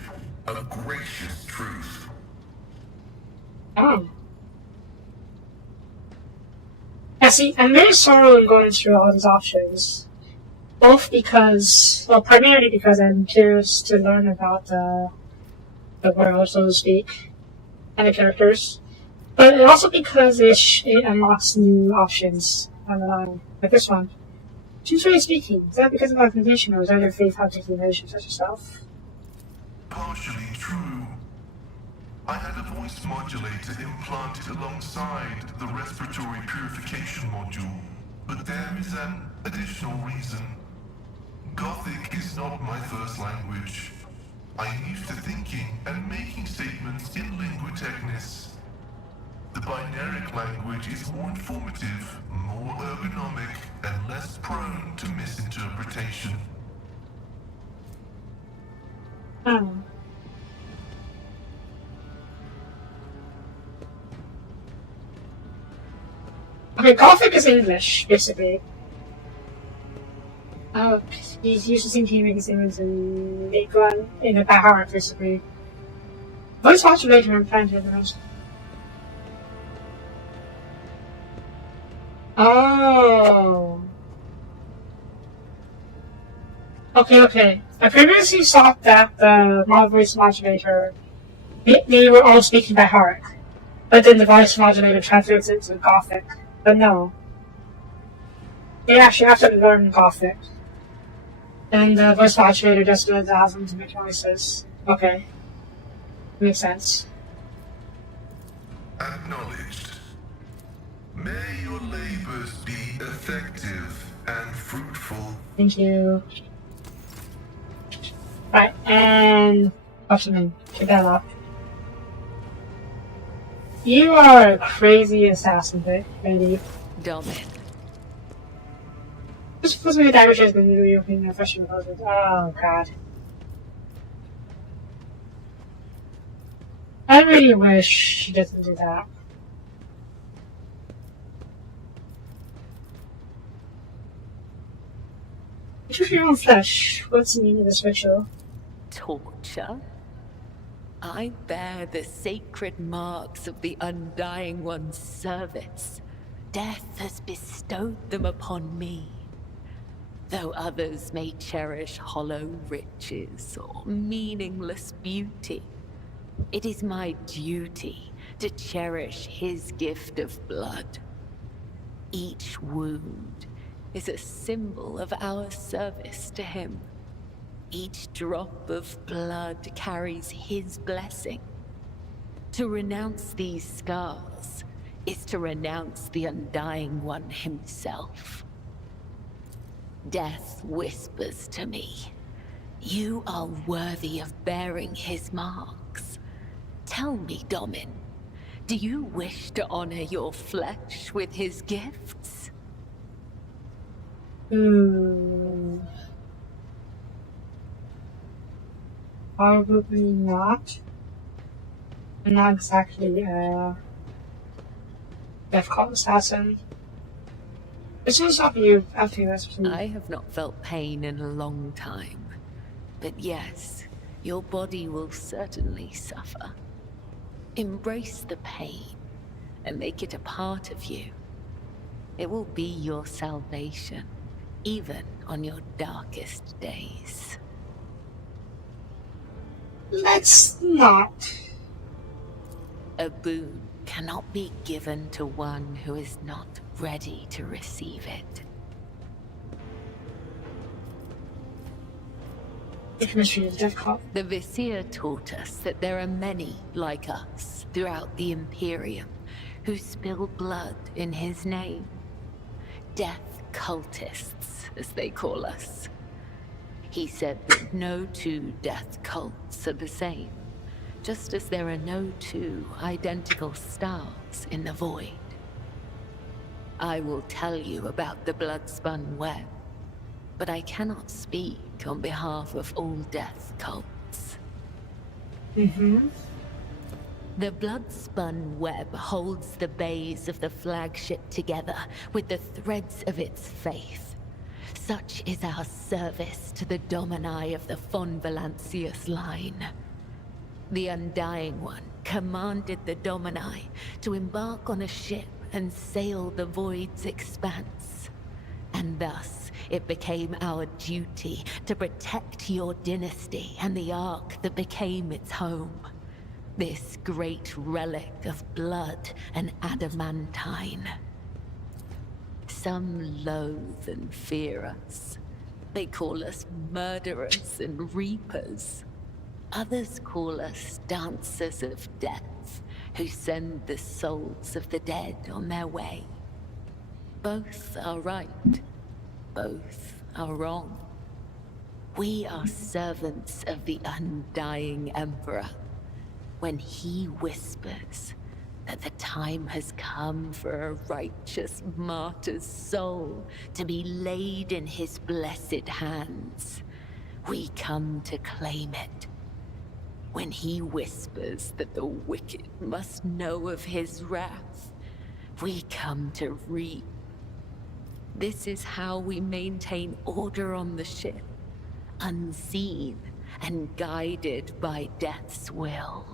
a gracious truth. Oh. Yeah, see, I'm very sorry going through all these options. Both because, well, primarily because I'm curious to learn about the world, so to speak, and the characters. But also because it unlocks new options on the line, like this one. Truthfully speaking, is that because of my condition, or is that your faith how taking measures such yourself? Partially true. I had a voice modulator implanted alongside the respiratory purification module, but there is an additional reason. Gothic is not my first language. I am used to thinking and making statements in lingua technis. The binaric language is more informative, more ergonomic, and less prone to misinterpretation. Hmm. Okay, Gothic is English, basically. He's used to thinking making statements in England in the Bahar, basically. Voice modulator implanted in the most. Oh. Okay. I previously thought that the voice modulator, they were all speaking by heart, but then the voice modulator translates it to Gothic. But no. They actually have to learn Gothic. And the voice modulator just allows them to make noises. Okay. Makes sense. Acknowledged. May your labors be effective and fruitful. Thank you. Right, and what's your name? Cabela. You are a crazy assassin, lady. Domin. This supposed to be a damage has been really opening a fresh proposal. Oh god. I really wish she doesn't do that. You took your own flesh. What's the meaning of this ritual? Torture? I bear the sacred marks of the Undying One's service. Death has bestowed them upon me. Though others may cherish hollow riches or meaningless beauty, it is my duty to cherish his gift of blood. Each wound is a symbol of our service to him. Each drop of blood carries his blessing. To renounce these scars is to renounce the Undying One himself. Death whispers to me, "You are worthy of bearing his marks." Tell me, Domin, do you wish to honor your flesh with his gifts? Probably not. I'm not exactly a Death Cult assassin. It's just up to you after this. I have not felt pain in a long time. But yes, your body will certainly suffer. Embrace the pain and make it a part of you. It will be your salvation, even on your darkest days. Let's not. A boon cannot be given to one who is not ready to receive it. The mystery of Death Cult. The Vizier taught us that there are many like us throughout the Imperium who spill blood in his name. Death cultists, as they call us. He said that no two death cults are the same, just as there are no two identical stars in the void. I will tell you about the blood-spun web, but I cannot speak on behalf of all death cults. The blood-spun web holds the bays of the flagship together with the threads of its faith. Such is our service to the Domini of the von Valancius line. The Undying One commanded the Domini to embark on a ship and sail the Void's expanse. And thus, it became our duty to protect your dynasty and the Ark that became its home. This great relic of blood and adamantine. Some loathe and fear us. They call us murderers and reapers. Others call us dancers of death, who send the souls of the dead on their way. Both are right. Both are wrong. We are servants of the Undying Emperor. When he whispers that the time has come for a righteous martyr's soul to be laid in his blessed hands, we come to claim it. When he whispers that the wicked must know of his wrath, we come to reap. This is how we maintain order on the ship, unseen and guided by death's will.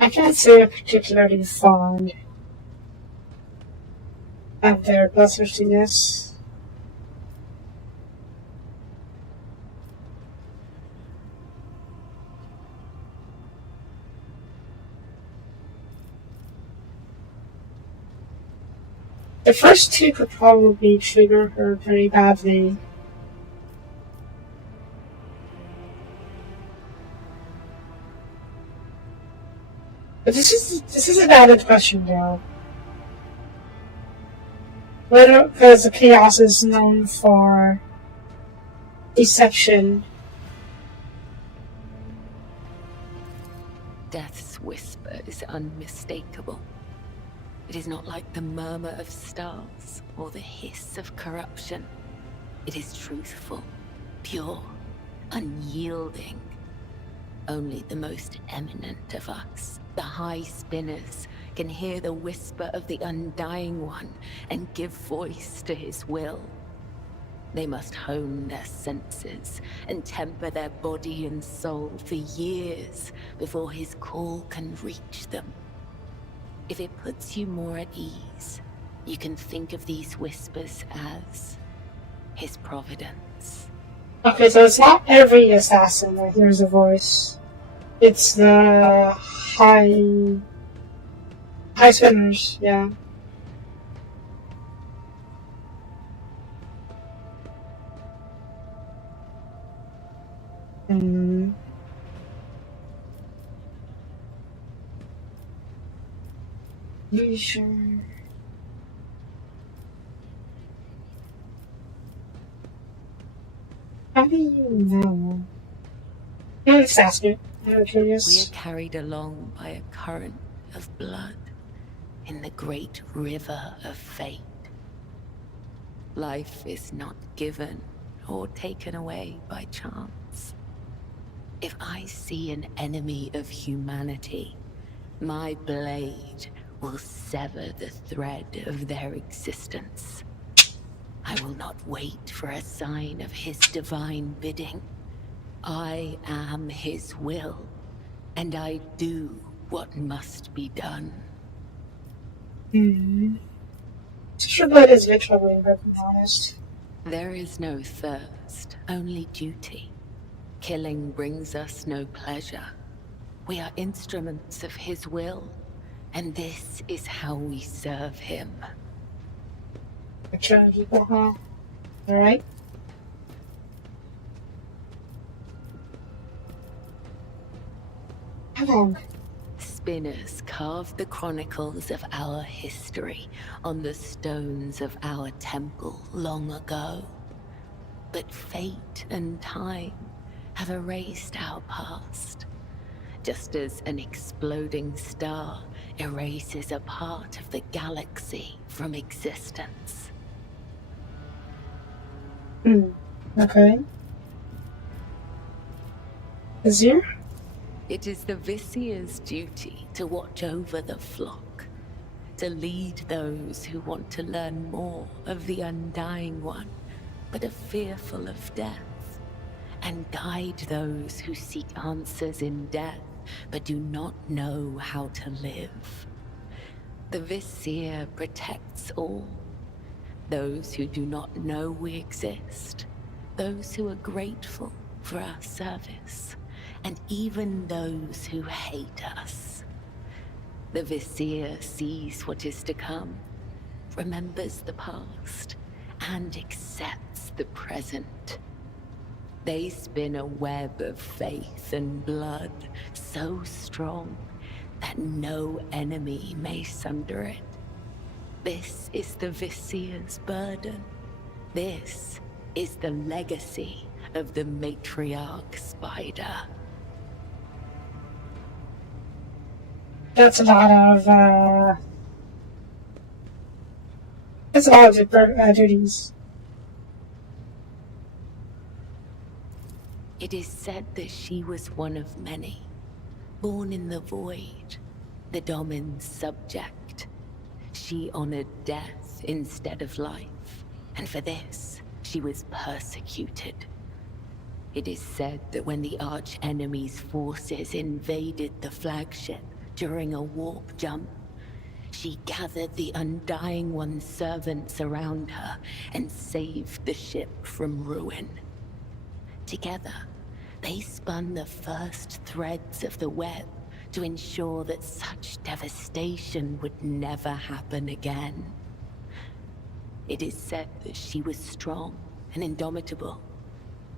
I can't say I'm particularly fond of their bloodthirstiness. The first two could probably trigger her very badly. But this is a valid question, though. Whether, because the chaos is known for deception. Death's whisper is unmistakable. It is not like the murmur of stars or the hiss of corruption. It is truthful, pure, unyielding. Only the most eminent of us, the High Spinners, can hear the whisper of the Undying One and give voice to his will. They must hone their senses and temper their body and soul for years before his call can reach them. If it puts you more at ease, you can think of these whispers as his providence. Okay, so it's not every assassin that hears a voice. It's the high spinners, yeah. You sure? How do you know? I'm just asking. I'm curious. We are carried along by a current of blood in the great river of fate. Life is not given or taken away by chance. If I see an enemy of humanity, my blade will sever the thread of their existence. I will not wait for a sign of his divine bidding. I am his will, and I do what must be done. Your blood is a bit troubling, if I'm honest. There is no thirst, only duty. Killing brings us no pleasure. We are instruments of his will, and this is how we serve him. Alright. How long? Spinners carved the chronicles of our history on the stones of our temple long ago. But fate and time have erased our past, just as an exploding star erases a part of the galaxy from existence. Okay. Azir? It is the Visier's duty to watch over the flock, to lead those who want to learn more of the Undying One, but are fearful of death, and guide those who seek answers in death, but do not know how to live. The Visier protects all, those who do not know we exist, those who are grateful for our service, and even those who hate us. The Visier sees what is to come, remembers the past, and accepts the present. They spin a web of faith and blood so strong that no enemy may sunder it. This is the Visier's burden. This is the legacy of the matriarch spider. That's a lot of, that's a lot of duties. It is said that she was one of many, born in the void, the Domin's subject. She honored death instead of life, and for this, she was persecuted. It is said that when the arch-enemy's forces invaded the flagship during a warp jump, she gathered the Undying One's servants around her and saved the ship from ruin. Together, they spun the first threads of the web to ensure that such devastation would never happen again. It is said that she was strong and indomitable,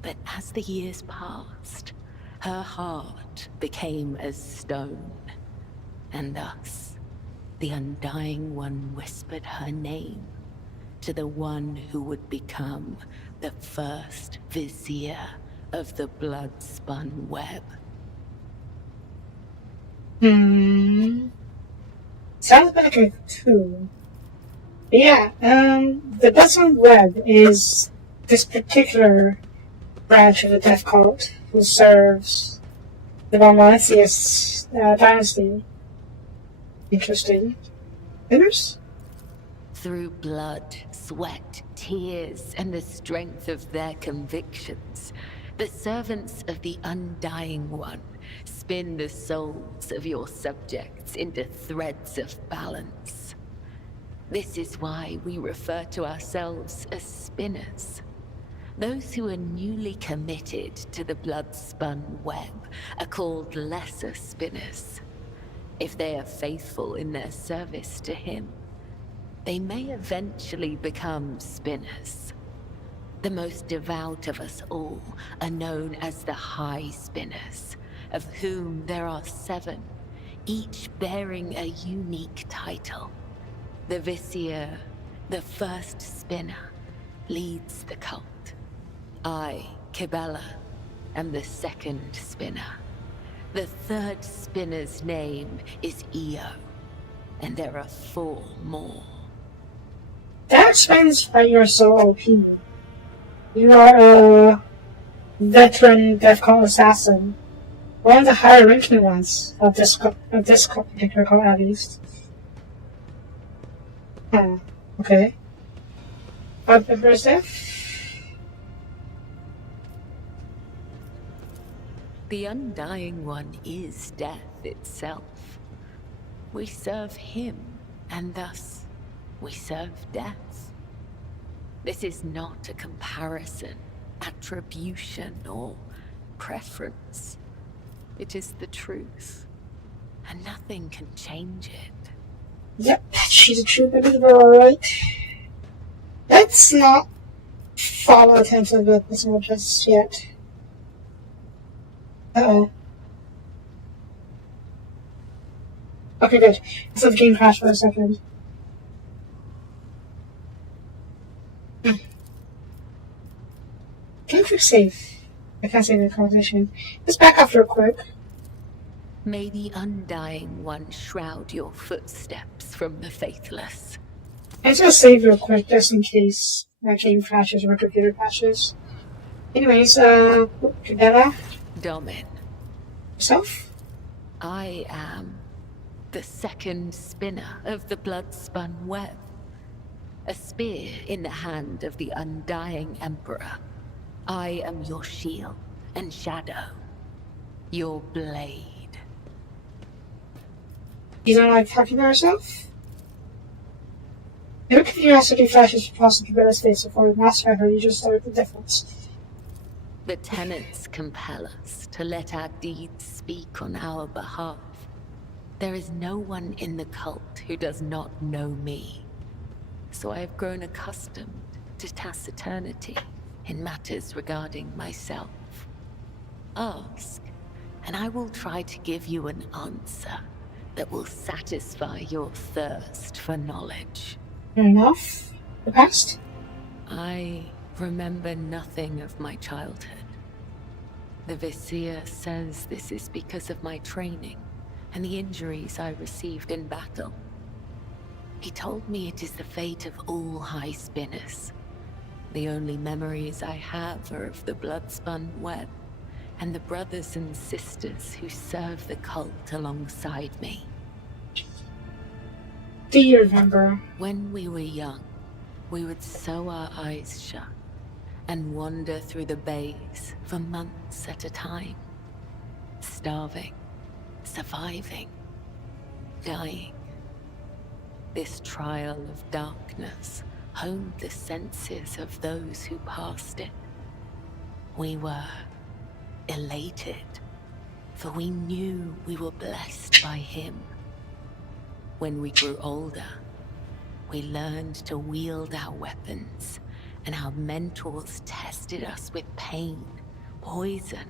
but as the years passed, her heart became as stone, and thus, the Undying One whispered her name to the one who would become the first Visier of the blood-spun web. Sounds like a coup. Yeah, the blood-spun web is this particular branch of the death cult who serves the Von Monotheist dynasty. Interesting. Others? Through blood, sweat, tears, and the strength of their convictions, the servants of the Undying One spin the souls of your subjects into threads of balance. This is why we refer to ourselves as spinners. Those who are newly committed to the blood-spun web are called lesser spinners. If they are faithful in their service to him, they may eventually become spinners. The most devout of us all are known as the High Spinners, of whom there are 7, each bearing a unique title. The Visier, the first spinner, leads the cult. I, Kibella, am the second spinner. The third spinner's name is Io, and there are 4 more. That explains why you're so OP. You are a veteran death cult assassin. One of the higher ranking ones of this particular cult, at least. Okay. What number is that? The Undying One is death itself. We serve him, and thus we serve death. This is not a comparison, attribution, or preference. It is the truth, and nothing can change it. Yep, she's a true believer, alright. Let's not follow attention with this one just yet. Uh-oh. Okay, good. So the game crashed for a second. Can you quick save? I can't save the conversation. Just back up real quick. May the Undying One shroud your footsteps from the faithless. I'm just save real quick just in case my game crashes or my computer crashes. Anyways, Cadella. Domin, Yourself? I am the second spinner of the blood-spun web. A spear in the hand of the undying Emperor. I am your shield and shadow. Your blade. You don't like talking about yourself? Maybe curiosity flashes across the computer's face before the master her, you just start the difference. The tenets compel us to let our deeds speak on our behalf. There is no one in the cult who does not know me. So I have grown accustomed to taciturnity in matters regarding myself. Ask, and I will try to give you an answer that will satisfy your thirst for knowledge. Fair enough. The past? I remember nothing of my childhood. The Vizier says this is because of my training and the injuries I received in battle. He told me it is the fate of all high spinners. The only memories I have are of the blood-spun web and the brothers and sisters who serve the cult alongside me. Do you remember? When we were young, we would sew our eyes shut and wander through the bays for months at a time. Starving, surviving, dying. This trial of darkness honed the senses of those who passed it. We were elated, for we knew we were blessed by him. When we grew older, we learned to wield our weapons, and our mentors tested us with pain, poison,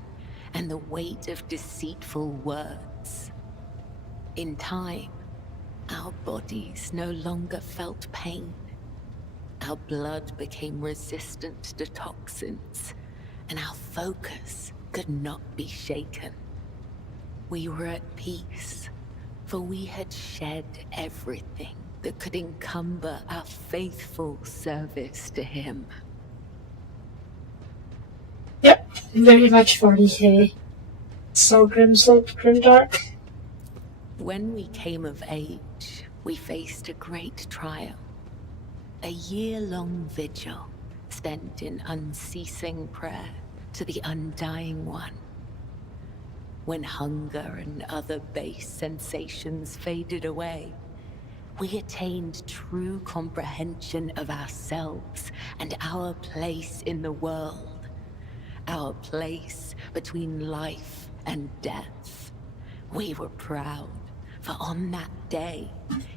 and the weight of deceitful words. In time, our bodies no longer felt pain. Our blood became resistant to toxins, and our focus could not be shaken. We were at peace, for we had shed everything that could encumber our faithful service to him. Yep, very much 40k. So grimdark. When we came of age, we faced a great trial. A year-long vigil spent in unceasing prayer to the Undying One. When hunger and other base sensations faded away, we attained true comprehension of ourselves and our place in the world. Our place between life and death. We were proud, for on that day,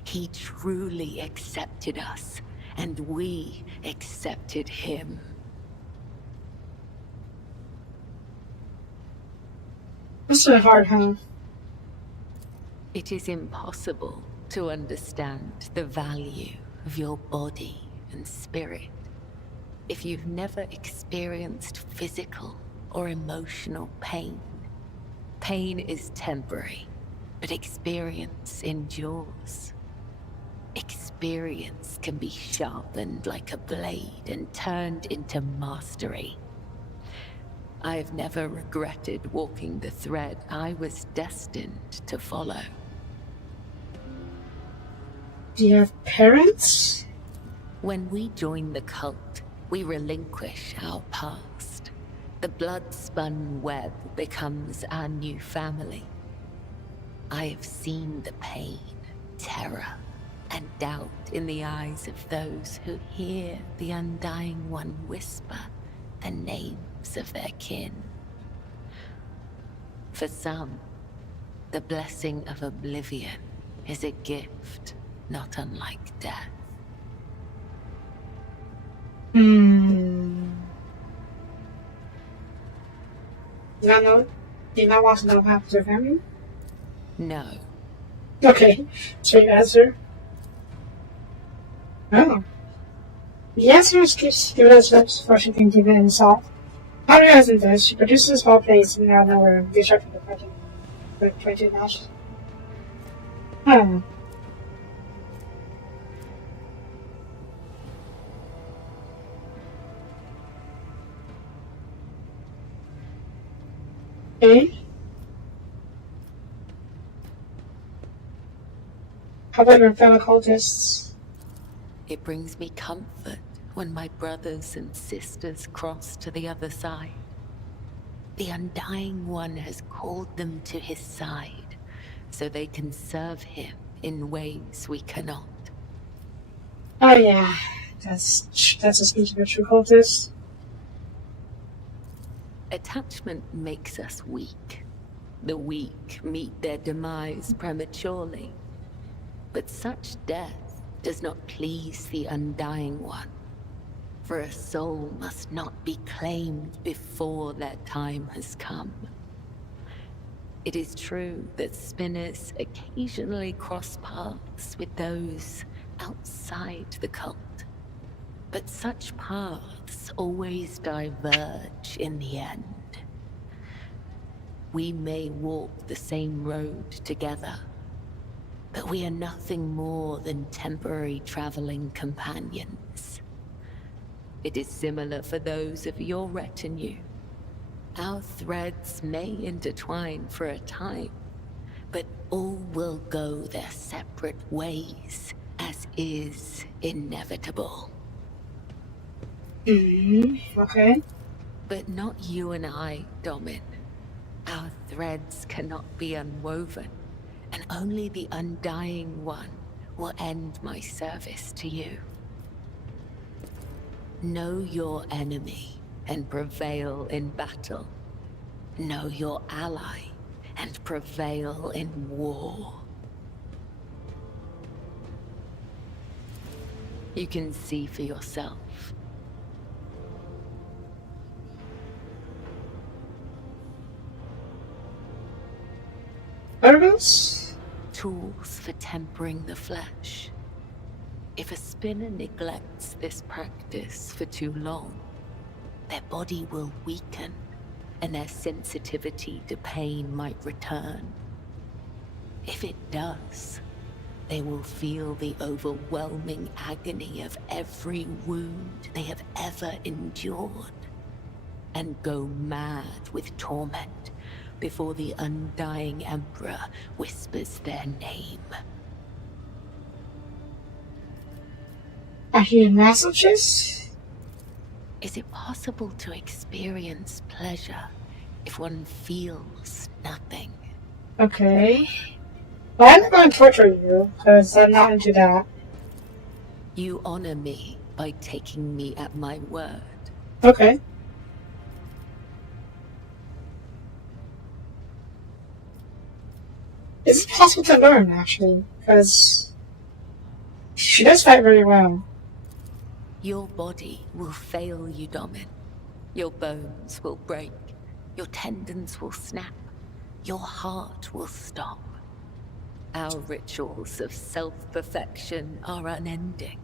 he truly accepted us, and we accepted him. This is hard, huh? It is impossible to understand the value of your body and spirit if you've never experienced physical or emotional pain. Pain is temporary, but experience endures. Experience can be sharpened like a blade and turned into mastery. I've never regretted walking the thread I was destined to follow. Do you have parents? When we join the cult, we relinquish our past. The blood-spun web becomes our new family. I have seen the pain, terror, and doubt in the eyes of those who hear the Undying One whisper the names of their kin. For some, the blessing of oblivion is a gift not unlike death. Do you not want to know what happened to your family? No. Okay, straight answer. Oh. The answer is give us lips before she can give it insult. How realizing this, she produces a small place in the middle of nowhere and disrupting the project with 22 matches. Hmm. Okay. How about your fellow cultists? It brings me comfort when my brothers and sisters cross to the other side. The Undying One has called them to his side, so they can serve him in ways we cannot. Oh yeah, that's a speech of a true cultist. Attachment makes us weak. The weak meet their demise prematurely. But such death does not please the Undying One. For a soul must not be claimed before their time has come. It is true that spinners occasionally cross paths with those outside the cult. But such paths always diverge in the end. We may walk the same road together, but we are nothing more than temporary traveling companions. It is similar for those of your retinue. Our threads may intertwine for a time, but all will go their separate ways, as is inevitable. Okay. But not you and I, Domin. Our threads cannot be unwoven, and only the Undying One will end my service to you. Know your enemy and prevail in battle. Know your ally and prevail in war. You can see for yourself. What are those? Tools for tempering the flesh. If a spinner neglects this practice for too long, their body will weaken, and their sensitivity to pain might return. If it does, they will feel the overwhelming agony of every wound they have ever endured, and go mad with torment before the Undying Emperor whispers their name. Are you messages? Is it possible to experience pleasure if one feels nothing? Okay. Well, I'm not going to torture you, because I'm not into that. You honor me by taking me at my word. Okay. Is it possible to learn, actually? Because she does fight very well. Your body will fail you, Domin. Your bones will break. Your tendons will snap. Your heart will stop. Our rituals of self-perfection are unending.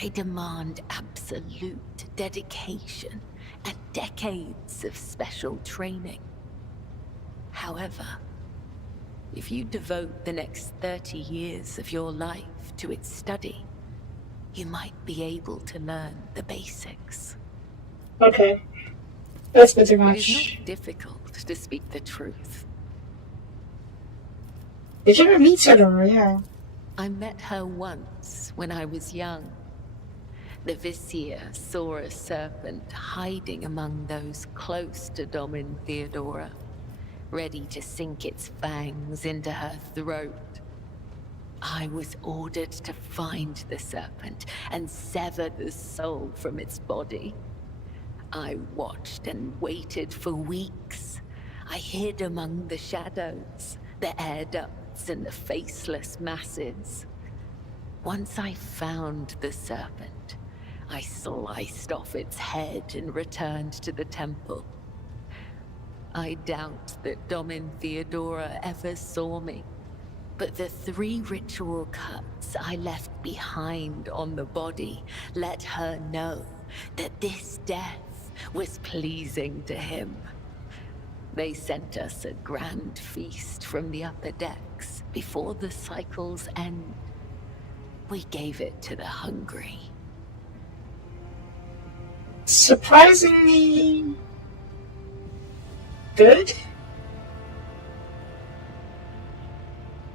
They demand absolute dedication and decades of special training. However, if you devote the next 30 years of your life to its study, you might be able to learn the basics. Okay. That's a bit too It is much. not difficult to speak the truth. Did you ever meet Sedora? Yeah. I met her once when I was young. The Vizier saw a serpent hiding among those close to Domin Theodora, ready to sink its fangs into her throat. I was ordered to find the serpent and sever the soul from its body. I watched and waited for weeks. I hid among the shadows, the air ducts and the faceless masses. Once I found the serpent, I sliced off its head and returned to the temple. I doubt that Domin Theodora ever saw me, but the 3 ritual cuts I left behind on the body let her know that this death was pleasing to him. They sent us a grand feast from the upper decks before the cycle's end. We gave it to the hungry. Surprisingly good.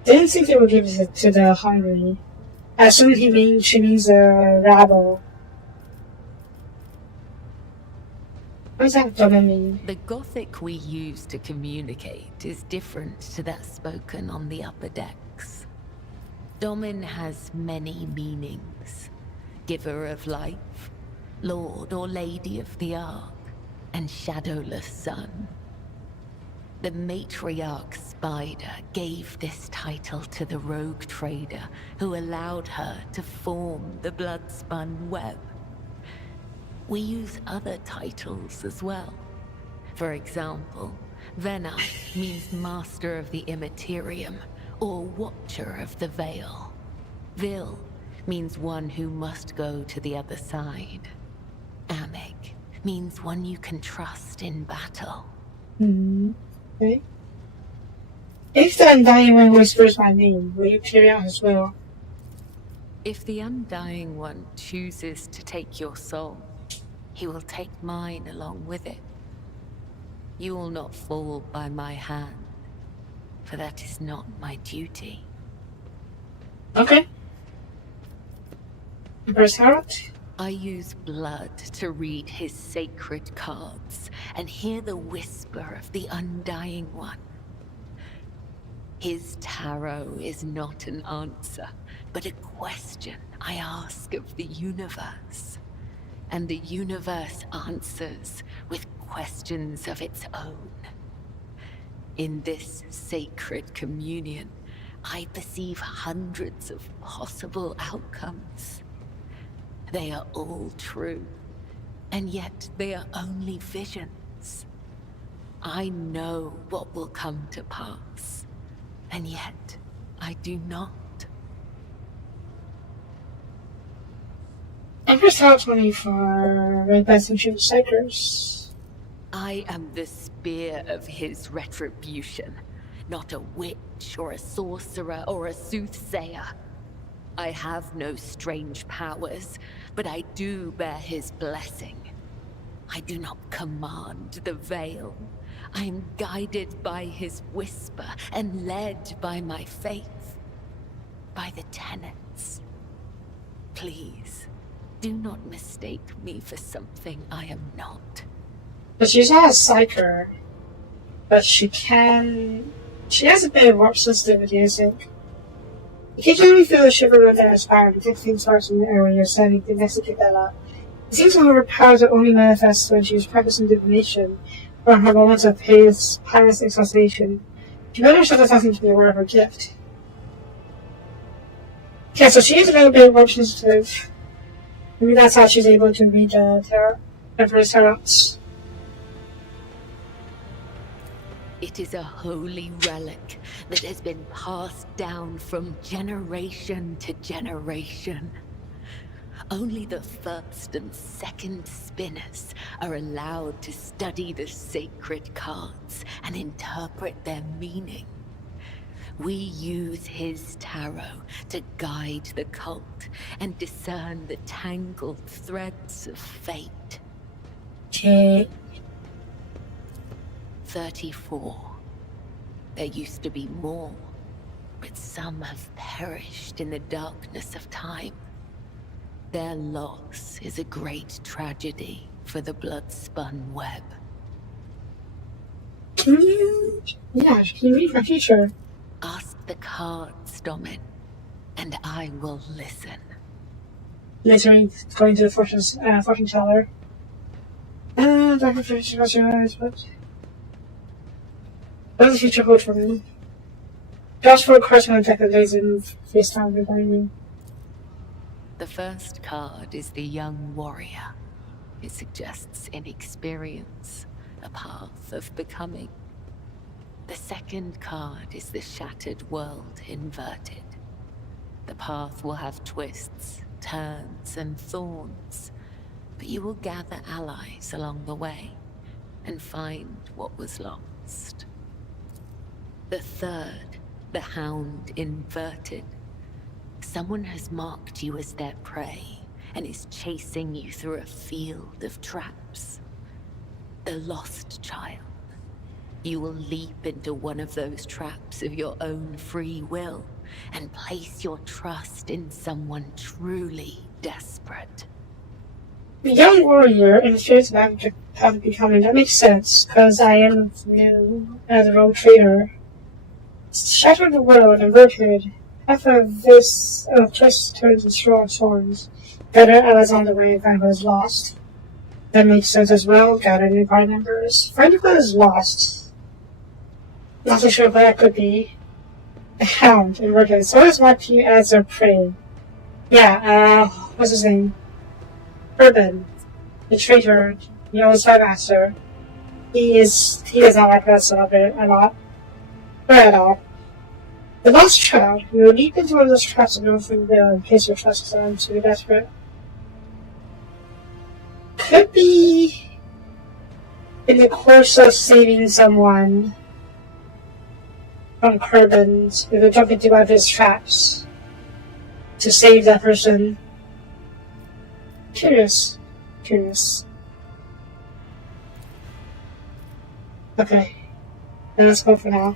Didn't think they would give it to the hungry. I assume she means a rabble. What does that gonna mean? The Gothic we use to communicate is different to that spoken on the upper decks. Domin has many meanings. Giver of life, Lord or Lady of the Ark, and Shadowless Sun. The matriarch Spider gave this title to the rogue trader who allowed her to form the blood-spun web. We use other titles as well. For example, Venai means Master of the Immaterium, or Watcher of the Veil. Vil means one who must go to the other side. Amig means one you can trust in battle. Okay. If the Undying One whispers my name, will you carry out his will? If the Undying One chooses to take your soul, he will take mine along with it. You will not fall by my hand, for that is not my duty. Okay. Empress Harrod? I use blood to read his sacred cards and hear the whisper of the Undying One. His tarot is not an answer, but a question I ask of the universe. And the universe answers with questions of its own. In this sacred communion, I perceive hundreds of possible outcomes. They are all true, and yet they are only visions. I know what will come to pass, and yet I do not. Empress Harrod 24, Red Bison Shield Psychers. I am the spear of his retribution, not a witch or a sorcerer or a soothsayer. I have no strange powers, but I do bear his blessing. I do not command the veil. I am guided by his whisper and led by my faith, by the tenets. Please, do not mistake me for something I am not. But she's not a psyker. But she has a bit of warp sensitivity, I think. Occasionally feel a shiver when they're inspired to take things apart in the air when you're standing next to Bella. It seems to her powers are only manifest when she is practicing divination, or in her moments of pious exaltation. She made herself as nothing to be aware of her gift. Yeah, so she is a little bit warp sensitive. Maybe that's how she's able to read the tarot, Empress Tarots. It is a holy relic that has been passed down from generation to generation. Only the first and second spinners are allowed to study the sacred cards and interpret their meaning. We use his tarot to guide the cult and discern the tangled threads of fate. Okay. 34. There used to be more, but some have perished in the darkness of time. Their loss is a great tragedy for the blood-spun web. Can you read my future? Ask the cards, Domin, and I will listen. Literally going to the fortune teller. Dr. Fisher, but what does the future hold for me? Josh for a question on tech days in FaceTime regarding me. The first card is the young warrior. It suggests inexperience, a path of becoming. The second card is the shattered world inverted. The path will have twists, turns, and thorns, but you will gather allies along the way and find what was lost. The third, the hound inverted. Someone has marked you as their prey and is chasing you through a field of traps. The lost child. You will leap into one of those traps of your own free will and place your trust in someone truly desperate. The young warrior in the fears of becoming, that makes sense, because I am new as a rogue trader. Shattered the world and verted. Half of this twists turns and straw swords. Better I was on the way if I was lost. That makes sense as well. Gather new party members. Find if I was lost. Not so sure where I could be. A hound inverted. So is my team as their prey. Yeah, what's his name? Urban. The traitor, the old spy master. He does not like that sort of it a lot. Or at all. The lost child, you will leap into one of those traps and go from there in case your trust is on to be desperate. Could be in the course of saving someone from Kerbin's, we would jump into one of his traps to save that person. Curious. Okay, then let's go for now.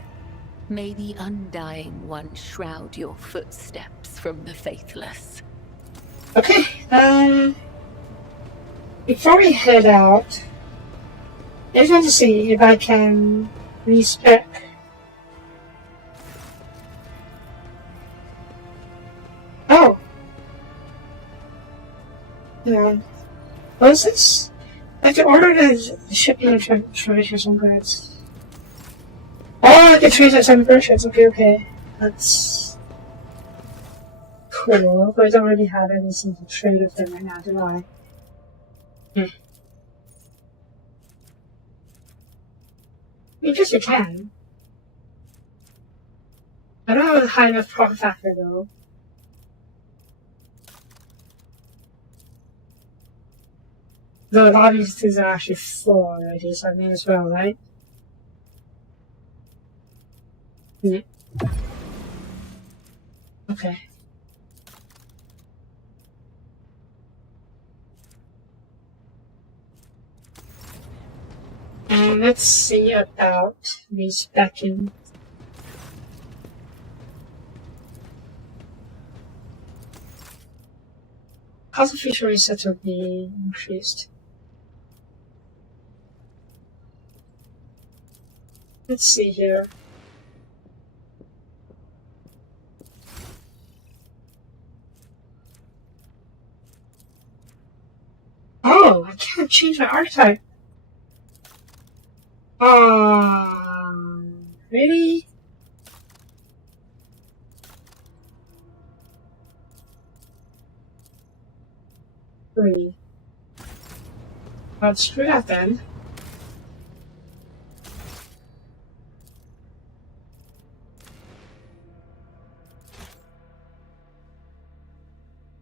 May the Undying One shroud your footsteps from the faithless. Okay, before we head out, I just want to see if I can respec. Oh! Yeah. What is this? I have to order the shipping and transportation goods. Oh, I can translate some versions. Okay. That's cool. But I don't really have anything to trade with them right now, do I? I guess you can. I don't have a high enough profit factor though. Though a lot of these things are actually full already, so I may as well, right? Yeah. Okay. And let's see about respecking. Cost of feature resets will be increased. Let's see here. Oh, I can't change my archetype. Really? Really? Well, screw that then.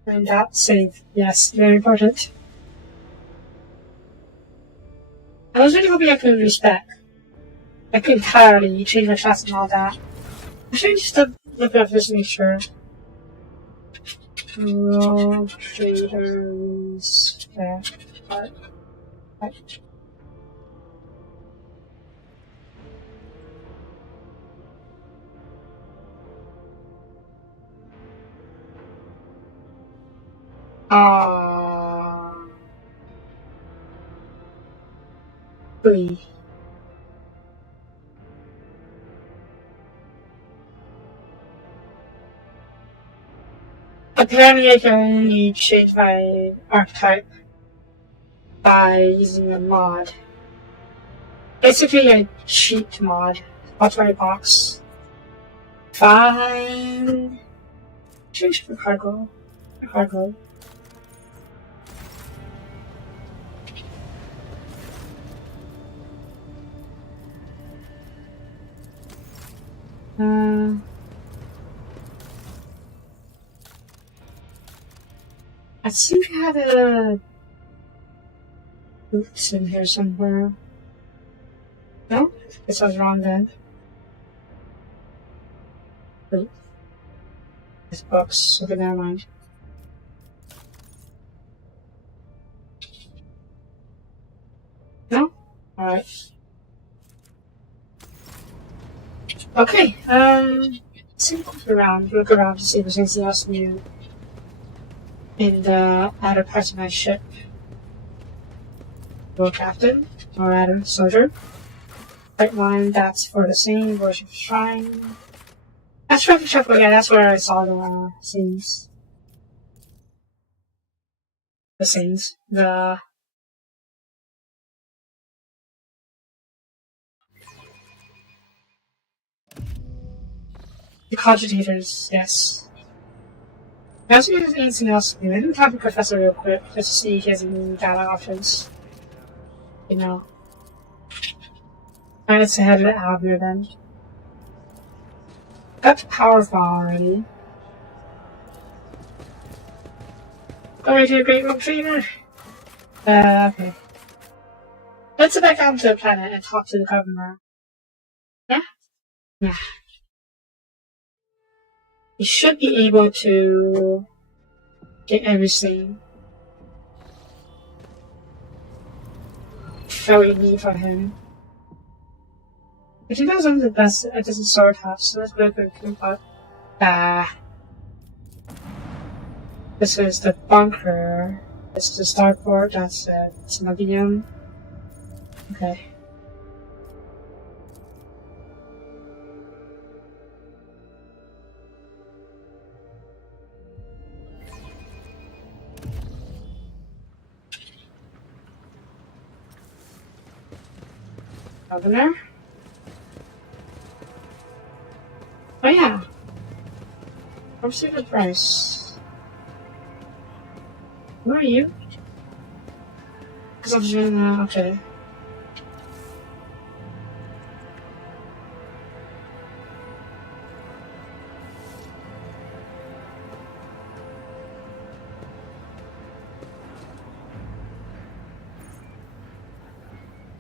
And that save. Yes, very important. I was really hoping I could respec. I could entirely change my shots and all that. I should just look up this and make sure. Roll traders. Yeah. Right. Three. Apparently I can only change my archetype by using a mod. Basically a cheat mod. Automatic box. Fine. Change for cargo. Cargo. I seem to have a boots in here somewhere. No? Guess I was wrong then. Wait. This box. Okay, never mind. No? Alright. Okay, let's look around to see if there's anything else new in the outer parts of my ship. War captain, or rather, soldier. Right line, that's for the same worship shrine. That's traffic chapel, yeah, that's where I saw the scenes. The scenes. The cogitators, yes. I also if there's anything else new. I didn't talk to Professor real quick, just to see if he has any data options. You know. Alright, let's head out here then. Got the power fall already. Going to a great retriever. Okay. Let's head back out to the planet and talk to the governor. Yeah? Yeah. You should be able to get everything that we need from him. But he knows I'm the best at this sword house, so let's go quickly. This is the bunker. This is the starport. That's it's Navium. Okay. Governor? Oh yeah. I'm super price. Who are you? Because I'm doing okay.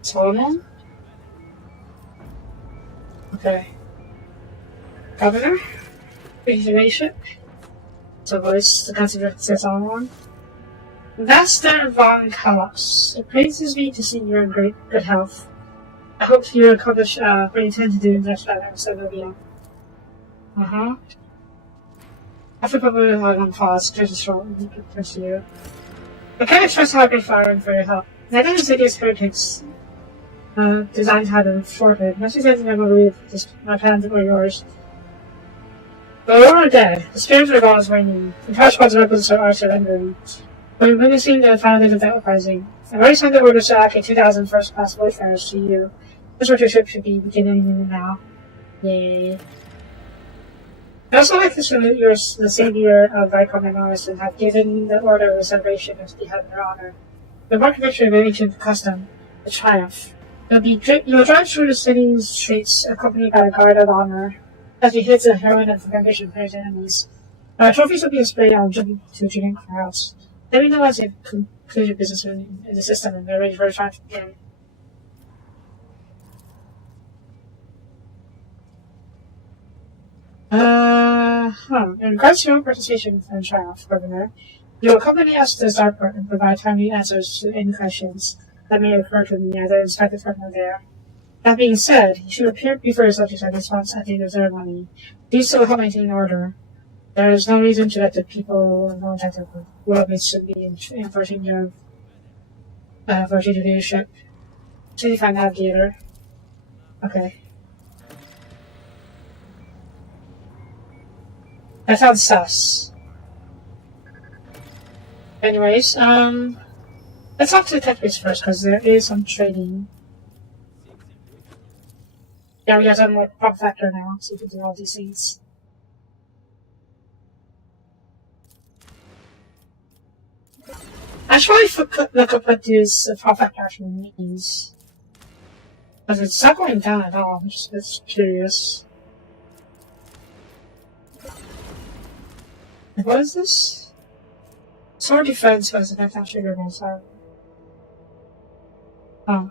Solomon? Okay. Governor? Reservation? So voice the consider says on. Master von Kalos, it pleases me to see you're in good health. I hope you accomplish what you intend to do in the next 5 episodes of the Uh-huh. After probably on pause, just a short pursue. I kind of trust how I can fire for your help. I think Insidious Heretics designed how to short it. Much as I never believe my plans were yours. But we're all dead. The spirits of all is waning. The Tower Squad's weapons are surrendering. We're witnessing the final days of that uprising. I've already signed the order to allocate 2,000 first-class wayfarers to you. This is what your ship should be beginning now. Yay. I also like to salute the savior of Vicom and Norris and have given the order of celebration as we have their honor. The mark of victory of ancient custom, the triumph. You'll drive through the city's streets accompanied by a guard of honor as we hit the heroine of the foundation for his enemies. Trophies will be displayed on to drink crowds. Let me know as you conclude your business in the system and they're ready for a triumph again. In regards to your participation in Triumph, Governor, you'll accompany us to the starport and provide timely answers to any questions that may occur to me as I inspect the terminal there. That being said, you should appear before your subjects at response at the end of the ceremony. Do so help maintain order. There is no reason to let the people know that the world should be enforcing your leadership. City Find Navigator. Okay. That sounds sus. Anyways, let's talk to the tech base first, because there is some trading. Yeah, we got some more pop factor now, so we can do all these things. I should probably look up what this pop factor actually means. Because it's not going down at all, I'm just curious. What is this? Sword defense was an attack trigger on sorry. Oh.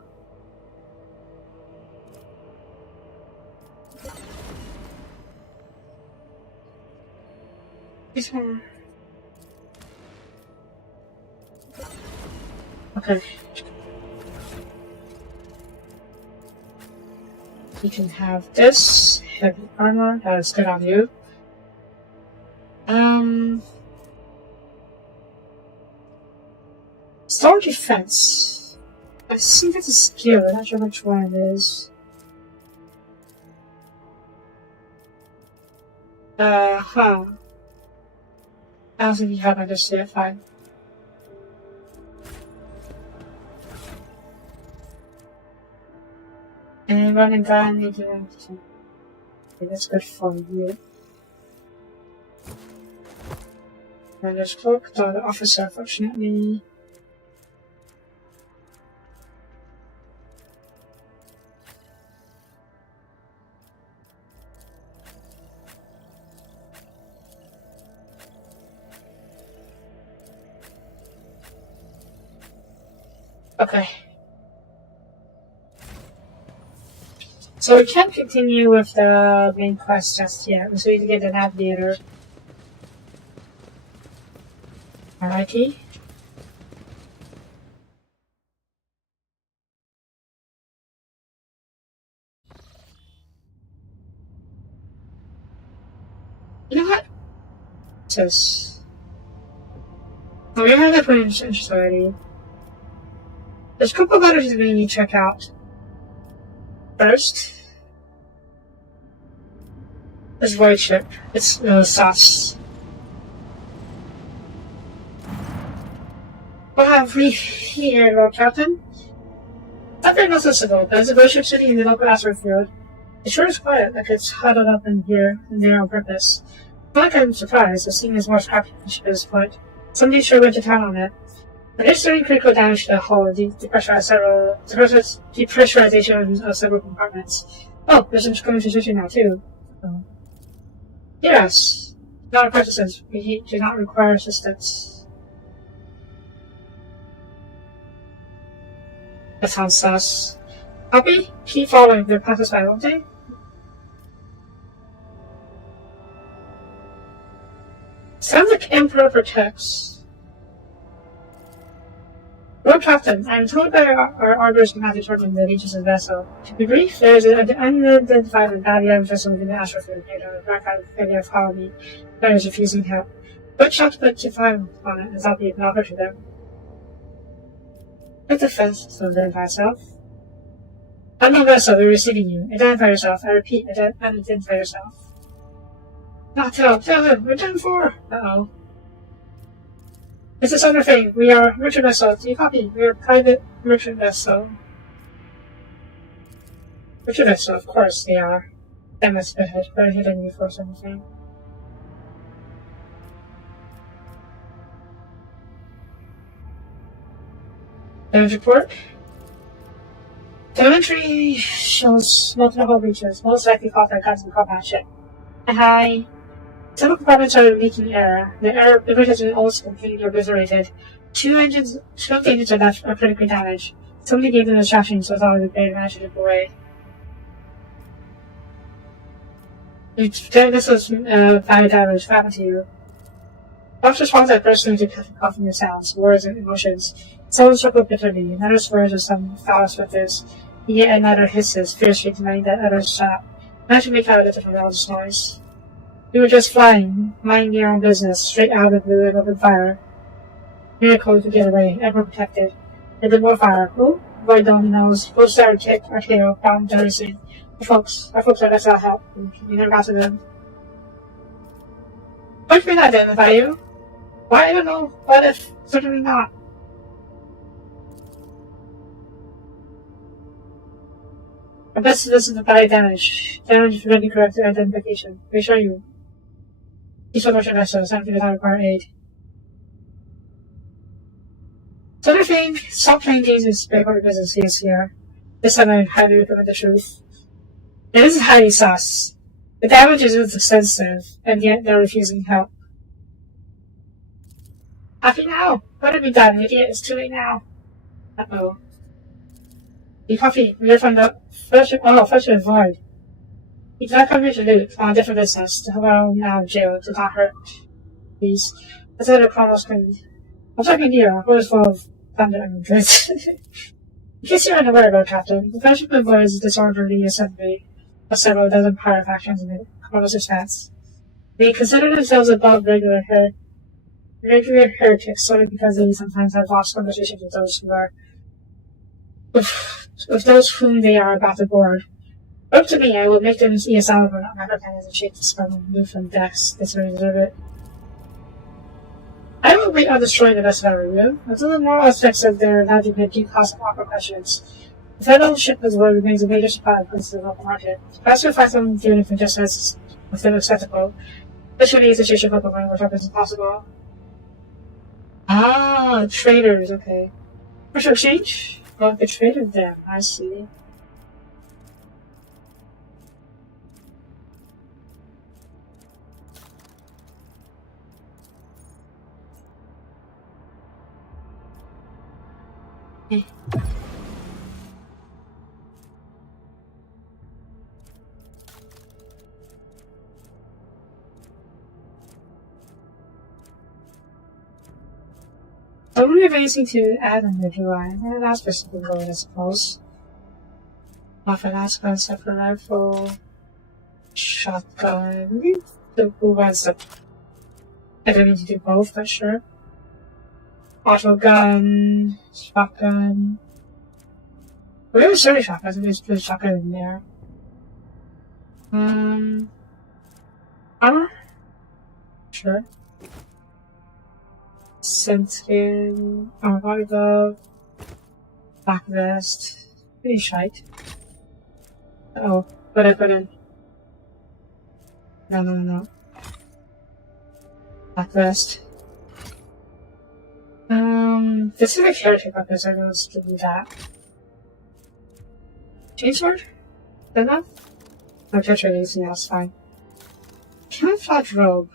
This one. Okay. You can have this heavy armor. That is good on you. Star defense. I think it's a skill. I'm not sure which one it is. I don't think you have my just yet. Fine. And run and gun, you can. Okay, that's good for you. And there's cloak, the officer, fortunately. Okay. So we can't continue with the main quest just yet. So we need to get the navigator. Alrighty. You know what? Says. Oh, we have that point interest already. There's a couple of others we need to check out. First, this void ship. It's sus. What have we here, Lord Captain? Not very noticeable, but it's a void ship sitting in the local asteroid field. It sure is quiet, like it's huddled up in here and there on purpose. Not like I'm surprised, the scene is more scrappy than ship at this point. Somebody sure went to town on it. But there's certain critical damage to the hull, depressurization of several compartments. Oh, there's some communication now too. Oh. Yes. Not apprentices. We do not require assistance. That sounds sus. Soapie? Keep following. They'll pass us by, won't they? Sounds like Emperor protects. Lord Captain, I am told by our orders not to determine the aegis of the vessel. To be brief, there is an unidentified Babylon vessel within the astrofield near the WH40k colony that is refusing help. What shot to put to fire on it is not be an offer to them. Let the vessel identify itself. Unknown vessel, we're receiving you. Identify yourself. I repeat, identify yourself. Not tell him, we're done for! Uh-oh. It's this other thing. We are merchant vessel. Do you copy? We are private merchant vessel. Merchant vessel, of course they are. That must be better hidden you for something. Damage report. Telemetry shows multiple breaches, most likely caused by guns and combat ship. Hi. Several compartments are leaking air. The air has been almost completely obliterated. Two of the engines are critically damaged. Somebody gave them instructions, so it's already very managed to go away. This was bad damage. What happened to you? Officer responds at first to coughing the sounds, words, and emotions. Someone struggled bitterly. Another swears with some foul swiftness. Yet another hisses, fiercely denying that others shot. Managed to make out a little from all this noise. We were just flying, minding your own business, straight out of the blue and open fire. Miracle to get away, ever protected. There did more fire. Who? Boy don't knows. Both started kick, our tail, bound jealousy. Our folks are that's our help. We never got to them. What if we not identify you? Why, I don't know. What if? Certainly not. Our best to listen to body damage. Damage preventing correct identification. Reassure you. Each one merchant vessel, something without require aid. So other thing, stop playing games with big business here. This time I highly recommend the truth. And this is highly sus. The damage is extensive, and yet they're refusing help. Happy now! What have we done, idiot? It's too late now. Uh-oh. The coffee, we are from the first void. We cannot come here to loot on a different business, to have our own now jail, to not hurt. Please. Let's let it almost screamed. I'm talking to you, our voice full of thunder and dread. In case you're unaware, Lord Captain, the Fellowship of Voids is disorderly assembly. of several dozen pirate factions in the Carlos expanse. They consider themselves above regular heretics solely because they sometimes have lost conversations with those who are with those whom they are about to board. Up to me, I will make them see a salad on my cannons and shake the sperm move from decks. They certainly deserve it. I will wait on destroying the rest of our review. Until the moral aspects of their logic and deep cost of awkward questions. The federal shipment's word remains a major supply of goods to the local market. Perhaps you'll find some doing it just as with them acceptable. Especially the situation of local language as possible. Ah, traders, okay. Commercial exchange? Well, they traded them, I see. I don't have anything to add on there, do I? And that's for something going, I suppose. Often ask for a separate rifle, shotgun. Who wants the. I don't need to do both, but sure. Auto gun, shotgun. We have a survey shotgun, so there's a shotgun in there. Armor? Sure. Skin, armor body glove, black vest, pretty shite. Oh, what I put in? No. Black vest. This is a character weapon, so I'm going to do that. Chainsword? Is that enough? No, catch anything else, fine. Camouflage robe.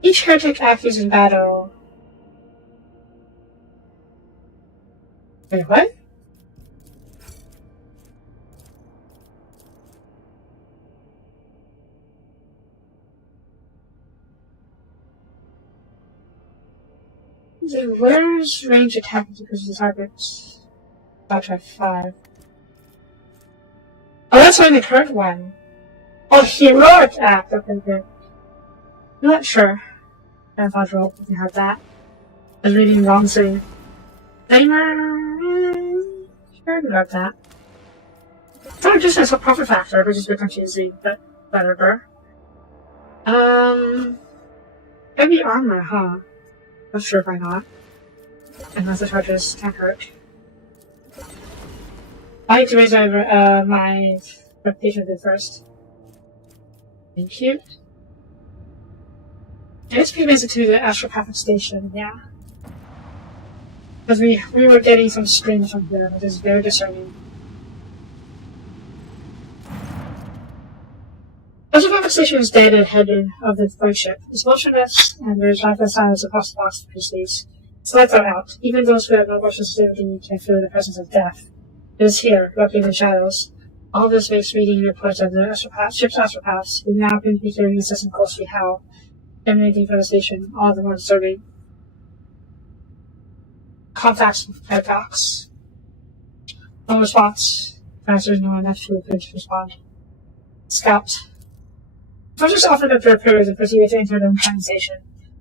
Each heretic acts in battle. Wait, what? Where's range attack because the targets? Backtrack 5. Oh, that's only the current one. Oh, heroic act. Okay, good. I'm not sure. I thought roll if you have that. I was reading wrong saying. Timer. Sure about that. So just as a profit factor, which is a bit confusing, but whatever. Heavy armor, huh? Not sure why not. Unless the charges can't hurt. I need to raise my reputation bit first. Thank you. Let's be visit to the astropathic station, yeah. Because we were getting some screams from here, which is very discerning. The astropathic station is dead ahead of the flagship. It's motionless, and there's lifeless silence across the box for days. Its lights are out. Even those who have no motion sensitivity can feel the presence of death. It is here, lurking in the shadows. All this makes reading reports of the ship's astropaths, who now can be hearing incessant ghostly howl, emanating from the station, all the more disturbing. Contacts padlocks. No response. There's no one left to respond. Scout. Soldiers offered up their prayers and proceeded to enter the condensation,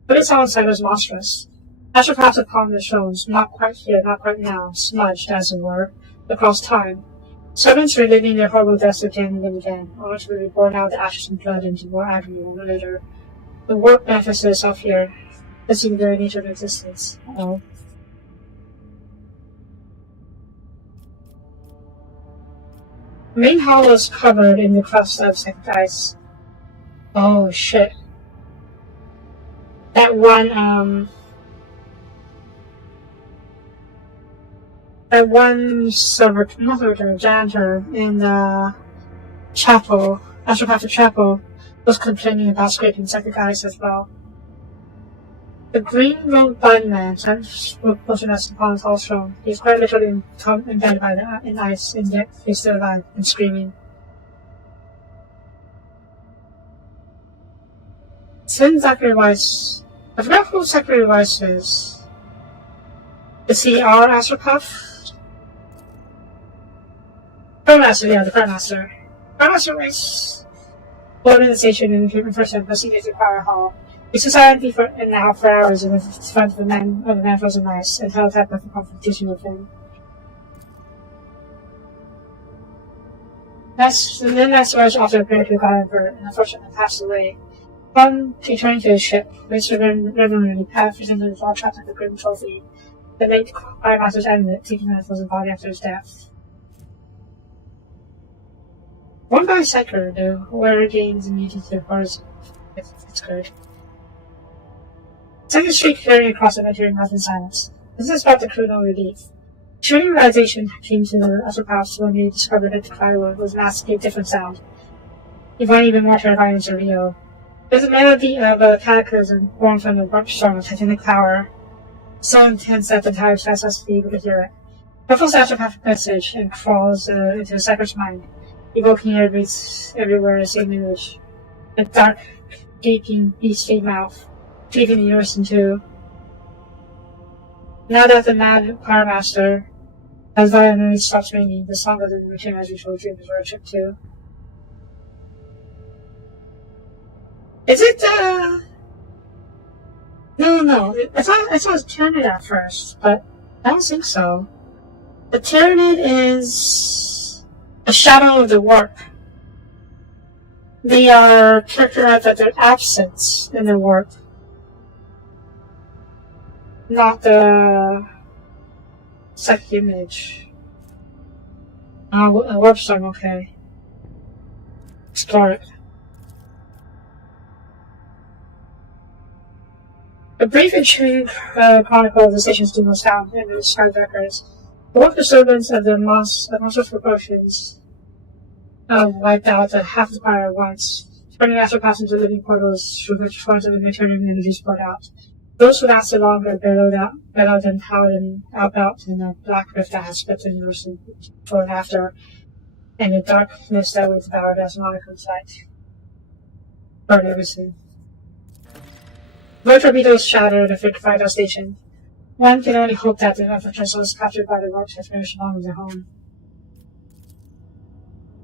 but its inside was monstrous. Astropaths upon the shows, not quite here, not quite now, smudged, as it were, across time. Servants were living their horrible deaths again and again, only to be borne out the ashes and blood into more agony later. The work manifested itself here. This is the very nature of existence. Uh-oh. The main hall was covered in the crust of second ice. Oh shit. That one janitor in the chapel, Astropathic Chapel, was complaining about scraping second ice as well. The green-robed bindman spoke motionless upon his tall throne. He is quite literally embedded in ice, and yet he is still alive and screaming. Send Zachary Weiss. I forgot who Zachary Weiss is. Is he our Astropath? Pro Master, yeah, the Pro Master. Master was born in the station in the human first embassy at the power hall. We stood silently for an hour for hours in front of the man frozen ice and held up with a confrontation with him. Then Master Rush also appeared to have gotten hurt and unfortunately passed away. Upon returning to his ship, Mr. Reverendly Pat presented his all trapped at the Grim Trophy. The late Fire Master's adamant, taking that was his body after his death. One by Psyker, though, whoever gains immunity to the poison. It's good. Second streak carrying across the Venturing Mouth in silence. This is about the crew no relief. Shooting realization came to the upper house when he discovered that the cloud was masked a different sound. He found even more terrifying and surreal. There's a melody of a cataclysm born from the warp storm of Titanic power, so intense that the entire class has to be able to hear it. Ruffles after half a message and crawls into the Cypher's mind, evoking everywhere the same image. A dark, gaping, beastly mouth, cleaving the universe in two. Now that the mad Power Master has violently stopped ringing, the song of the return as usual dream is worship too. Is it, No. I thought it was Tyranid at first, but I don't think so. The Tyranid is a shadow of the warp. They are characterized at their absence in the warp. Not the psychic image. Warp storm, okay. Explore it. A brief and chilling chronicle of the station's doom was found in the sky records. The warp disturbance of the monstrous proportions wiped out half the power at once, turning astral passing to living portals through which forms of the material energies poured out. Those who lasted longer bellowed and howled and out in a black rift that has split the universe before and after, and the darkness that was devoured as monocle sight. Burned everything. Both torpedoes shattered the Fido station. One can only hope that the unfortunate souls captured by the warp have finished along with their home.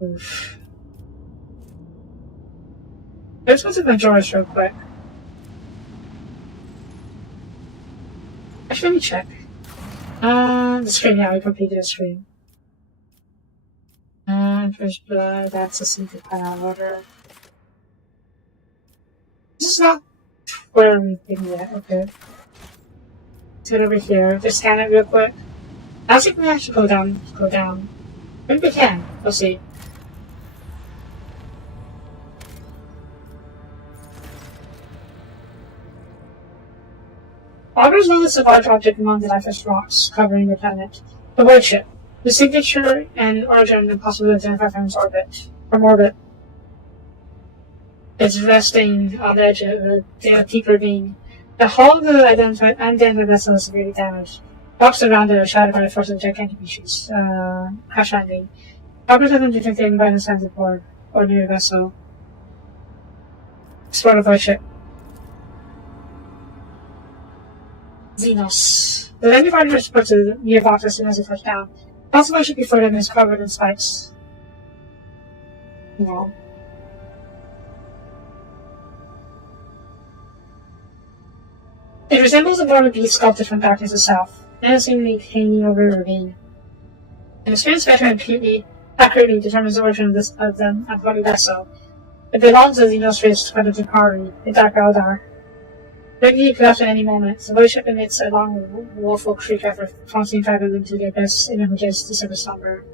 Oof. Let's go to my drawers real quick. Actually, let me check. The screen, yeah, we completed the screen. First blood, that's a secret panel order. This is not where we've been yet, okay. Let's head over here, just scan it real quick. I think we have to go down. Maybe we can, we'll see. Augurs noticed a large object among the lifeless rocks covering the planet. The warship. The signature and origin impossible to identify from orbit. It's resting on the edge of a deep ravine. The hull of the unidentified vessel is severely damaged. Rocks around it are shattered by the force of gigantic issues. Crash landing. Augurs haven't detected any violent signs aboard or near the vessel. Explore the warship. Xenos. The landing finder reports to the near box as soon as it touched down. Possibly should be before them is covered in spikes. No. It resembles a bone of beast sculpted from darkness itself, menacingly hanging over a ravine. An experienced veteran accurately determines the origin of the unholy vessel. It belongs to Xenos race to Jakari, the Dark Eldar. Ready to collapse at any moment, the warship emits a long, woeful shriek after constantly driving into the abyss in which is the surface slumber.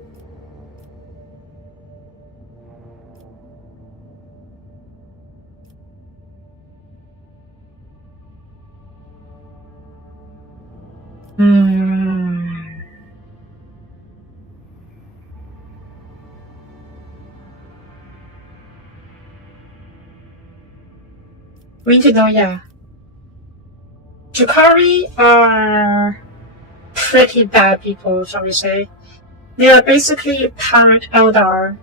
We need to know, yeah. Jakari are pretty bad people, shall we say. They are basically pirate Eldar,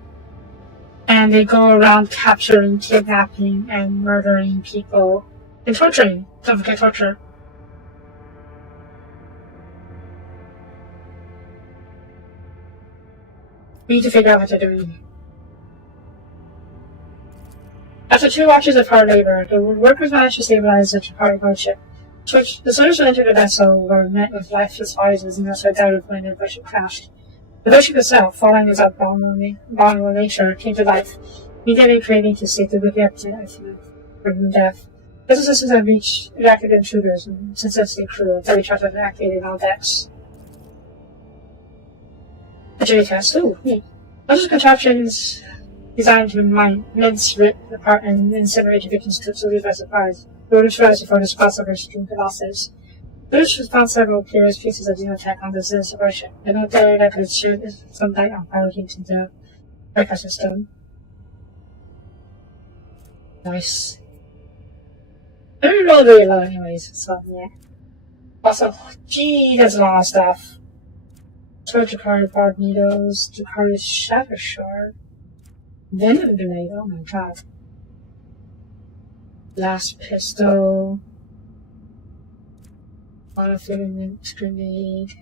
and they go around capturing, kidnapping, and murdering people. And torturing. Don't forget torture. We need to figure out what they're doing. After 2 watches of hard labor, the workers managed to stabilize the cargo ship. The soldiers who entered the vessel were met with lifeless bodies and also doubted when the ship crashed. The ship itself, following its abominable nature, came to life, immediately craving to seek the wicked appetite from death. Vessel systems have reacted intruders and successfully crew until we tried to activate all decks. Agility test. Ooh, neat. Those contraptions designed to mince, rip apart, and incinerate your victims to leave by surprise. They were neutralized before the spots of extreme colossus. British found several curious pieces of xenotech on the separation. They don't dare that could shoot some light on power into the breaker system. Nice. I didn't roll very low anyways, so yeah. Also, gee, that's a lot of stuff. Torture barb needles, Jakari's shatter shard. Venom blade, oh my god. Blast pistol. Monofilament grenade.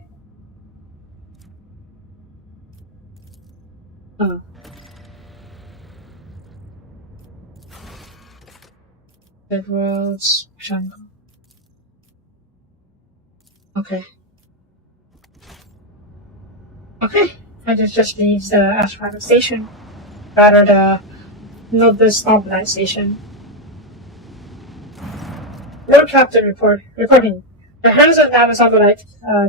Oh. Dead Worlds, Jungle. Okay. Okay, I just leaves the astronaut station. Rather the Nobis station. Lord Captain reporting. The herds of Nabis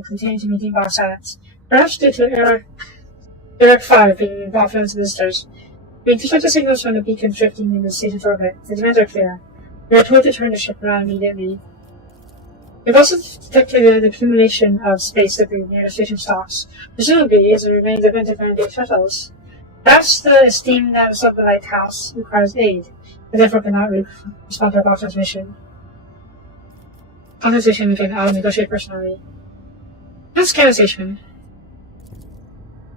continue to maintain bar silence. Perhaps due to Eric 5 being involved in its visitors. We intercept the signals from the beacon drifting in the station's orbit. The demands are clear. We are told to turn the ship around immediately. We've also detected the accumulation of space debris near the station stocks. Presumably, as it remains of interplanetary shuttles. Perhaps the esteemed Nabis house requires aid, and therefore cannot respond to our box transmission. Compensation again, I'll negotiate personally. That's scanner station.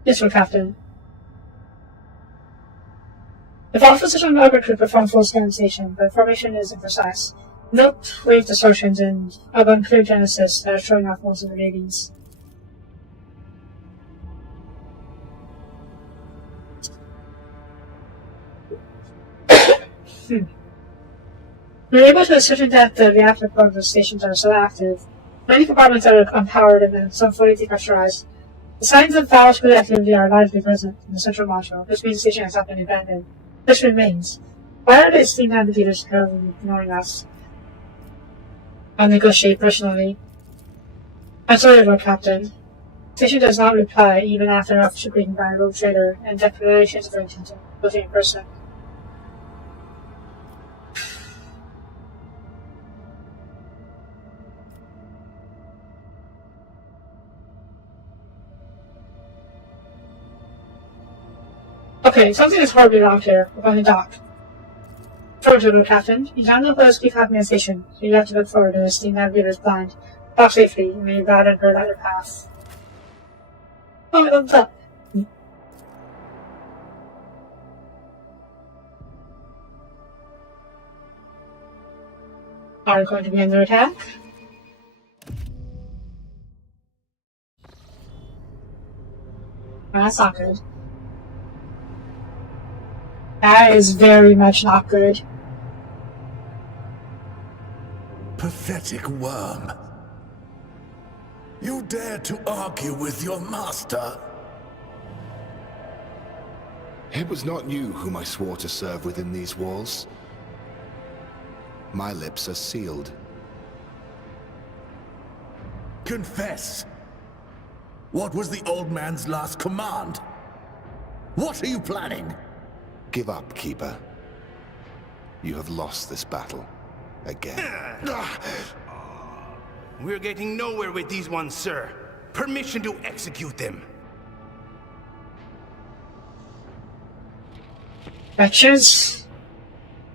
Yes, Lord Captain. If officers on the upper crew perform full scan station, but formation is imprecise. Note wave distortions and of unclear genesis that are showing off most of the babies. We're able to ascertain that the reactor part of the stations are still active. Many compartments are unpowered and some fully depressurized. The signs of biological activity are largely present in the central module, which means the station has not been abandoned. This remains. Why are the esteemed navigators currently ignoring us? I'll negotiate personally. I'm sorry, Lord Captain. The station does not reply even after official greeting by a rogue trader and declarations of intention, looking in person. Okay, something is horribly wrong here. We're going to dock. Forward, Lord Captain. You cannot know keep happening at the station, so you have to look forward to the steam navigator's blind. Dock safely, you may ride and bird out your path. Oh, I love that. Are we going to be under attack? That's not good. That is very much not good. Pathetic worm. You dare to argue with your master? It was not you whom I swore to serve within these walls. My lips are sealed. Confess. What was the old man's last command? What are you planning? Give up, Keeper. You have lost this battle. Again. We're getting nowhere with these ones, sir. Permission to execute them. Wretches.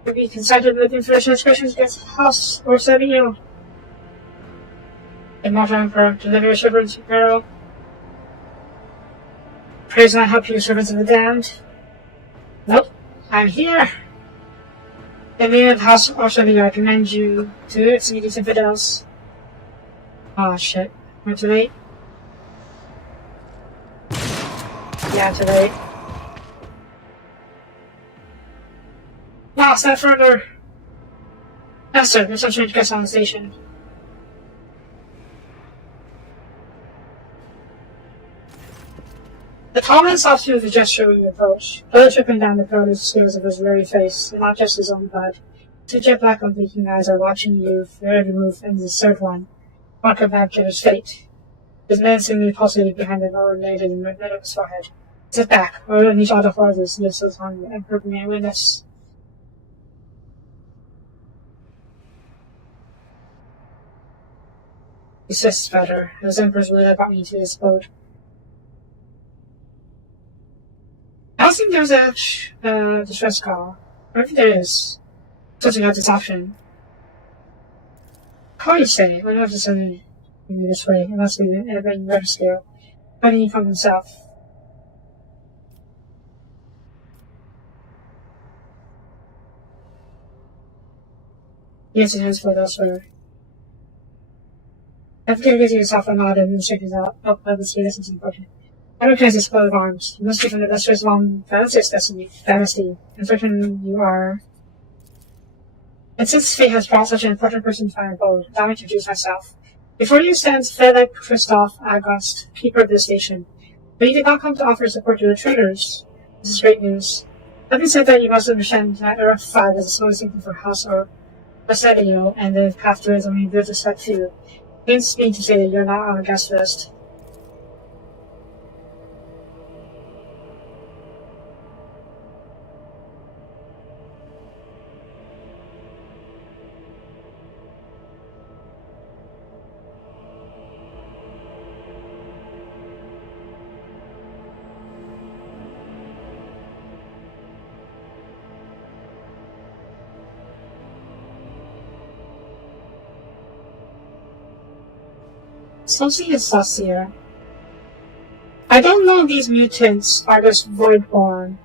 Have you considered looking for transgressions against House or Soapie? Immortal Emperor, deliver your servants in peril. Praise not help you, servants of the damned. Nope, I'm here. In the name of House Soapie, I commend you to its needy infidels. Oh shit, am I too late? Yeah, too late. Now, step further. Yes, sir. There's some strange guests on the station. The tallman stops you with a gesture when you approach, further tripping down the perilous scales of his weary face, and not just his own blood. Two jet black unblinking eyes are watching you for every move, and the third one, mark of Abjur's fate. His menacingly pulsated behind the lower laid in the middle of his forehead. Sit back, or unleash all the horrors listed on the Emperor may witness. He says better, as Emperor's will about me to explode. I don't think there's a distress call. Or if there is, switching out this option. How do you say? What if it's in this way? It must be in a better scale. Fighting from himself. Yes, it has flowed elsewhere. After giving yourself a nod and shaking out up by the speed is important. I recognize this coat of arms. You must be from the illustrious long dynasty. And certain you are. And since fate has brought such an important person to my abode, allow me to introduce myself. Before you stands Felix Christoph Agost, keeper of this station. But you did not come to offer support to the traitors. This is great news. Having said that, you must understand that Earth 5 is a slowly sinking for House or Basedio, and the path to it is only good to step 2. Means me to say that you're not on a guest list. Soapie is saucier. I don't know if these mutants are just Voidborn,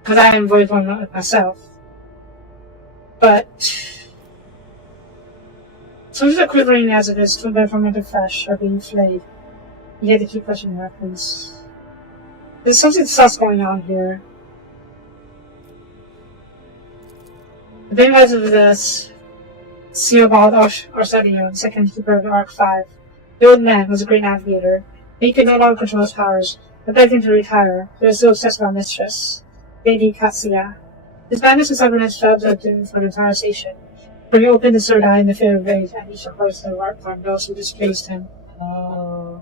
because I am Voidborn myself. But Soapie's are quivering as it is, from their fermented flesh are being flayed. You had to keep pushing the weapons. There's something sus going on here. The big eyes of this Theobald Arsenio, second keeper of Arc 5. The old man was a great navigator. He could no longer control his powers, but begged him to retire. He was still obsessed with our mistress, Lady Katsuya. His madness and stubbornness fell up him for the entire station, for he opened his third eye in the fear of rage, and each of course the work from those who displeased him. The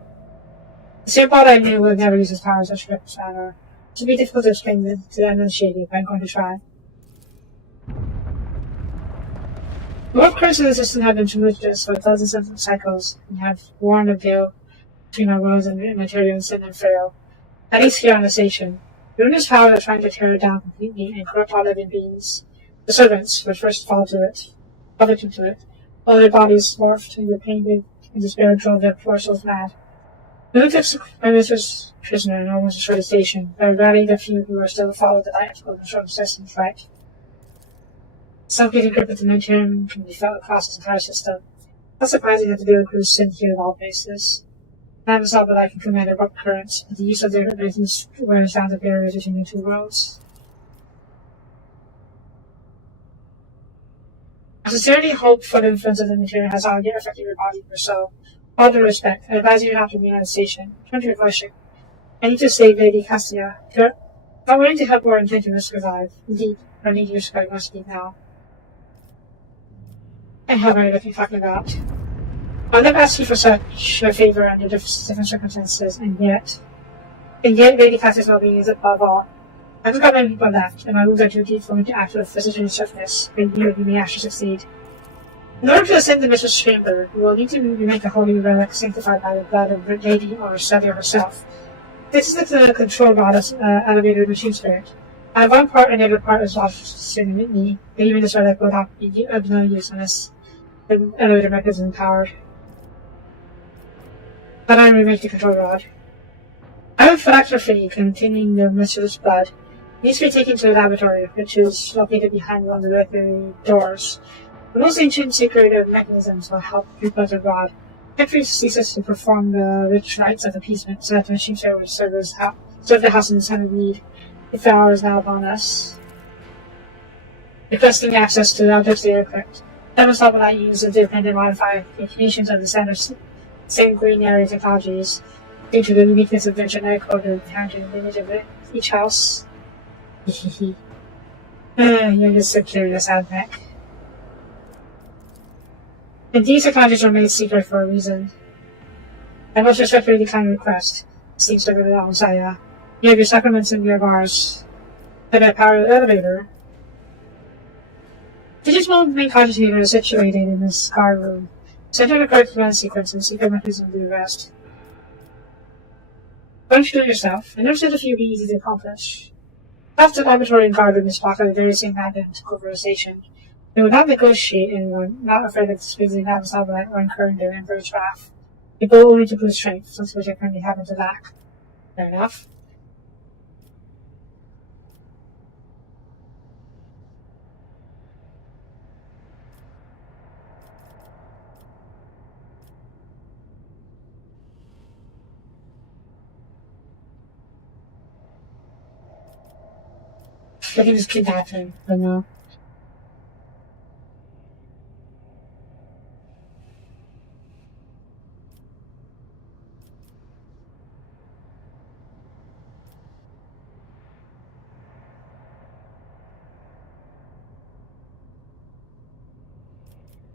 Theobald I knew would never use his powers in such a manner. It would be difficult to explain to the uninitiated, but I'm going to try. The warp currents of the system have been tumultuous for thousands of cycles, and have worn a veil between our worlds and material sin and frail. At least here on the station. The ruinous power of trying to tear it down completely and corrupt all living beings. The servants would first fall victim to it. All their bodies morphed into pain and despair drove their poor souls mad. The lunatics my mistress prisoner and almost destroyed the station, but I rallied the few who were still followed the light of the short incessant fight. Suffocating grip of the materium can be felt across its entire system. Not surprising that the veiled crews sin here in all places. Man was not but I can command their warp currents, but the use of their abilities wears down the barriers between the two worlds. I sincerely hope for the influence of the material has not yet affected your body or soul. All due respect, I advise you not to remain on the station. Turn to your voice. I need to save Lady Cassia. You're not willing to help or intend to survive. Indeed, I need your respect must be now. I have already what you're talking about. I'll never ask you for such a favor under different circumstances, and yet Lady Cassia's well-being is above all. I've got many people left, and my wounds are too deep for me to act with precision and swiftness, but you may actually succeed. In order to ascend the mistress chamber, you will need to remake a holy relic sanctified by the blood of Lady or Celia herself. This is the control rod of elevated machine spirit. I have one part and the other part is lost in me, but even this relic will not be of no use unless the elevator mechanism is empowered. But I remake the control rod. I have a phylactery containing the mistress' blood. It needs to be taken to the laboratory, which is located behind one of the laboratory doors. The most ancient sacred mechanisms will help rebuild the rod. Victory ceases to perform the rich rites of appeasement so that the machine would serve the house in time of need. The hour is now upon us. requesting access to the objects they equipped. Thermostat use the dependent modify information of the standard same green area technologies due to the uniqueness of their genetic code inherent in the image of each house. You're just so curious, Admech. And these technologies are made secret for a reason. I most respectfully decline your request. Seems to be the Messiah. You have your sacraments and your bars. Then I power the elevator. The digital main concentrator is situated in this guard room. Center the correct command sequence and secret mechanism to the rest. Why don't you do it yourself? I never said if you'd be easy to accomplish. After the laboratory and guard room is blocked by the very same magnet took over the station. They would not negotiate anyone, not afraid of displeasing Navasabite or incurring their Emperor's wrath. They go only to boost strength, something which I currently happen to lack. Fair enough. They can just kidnap him, but no.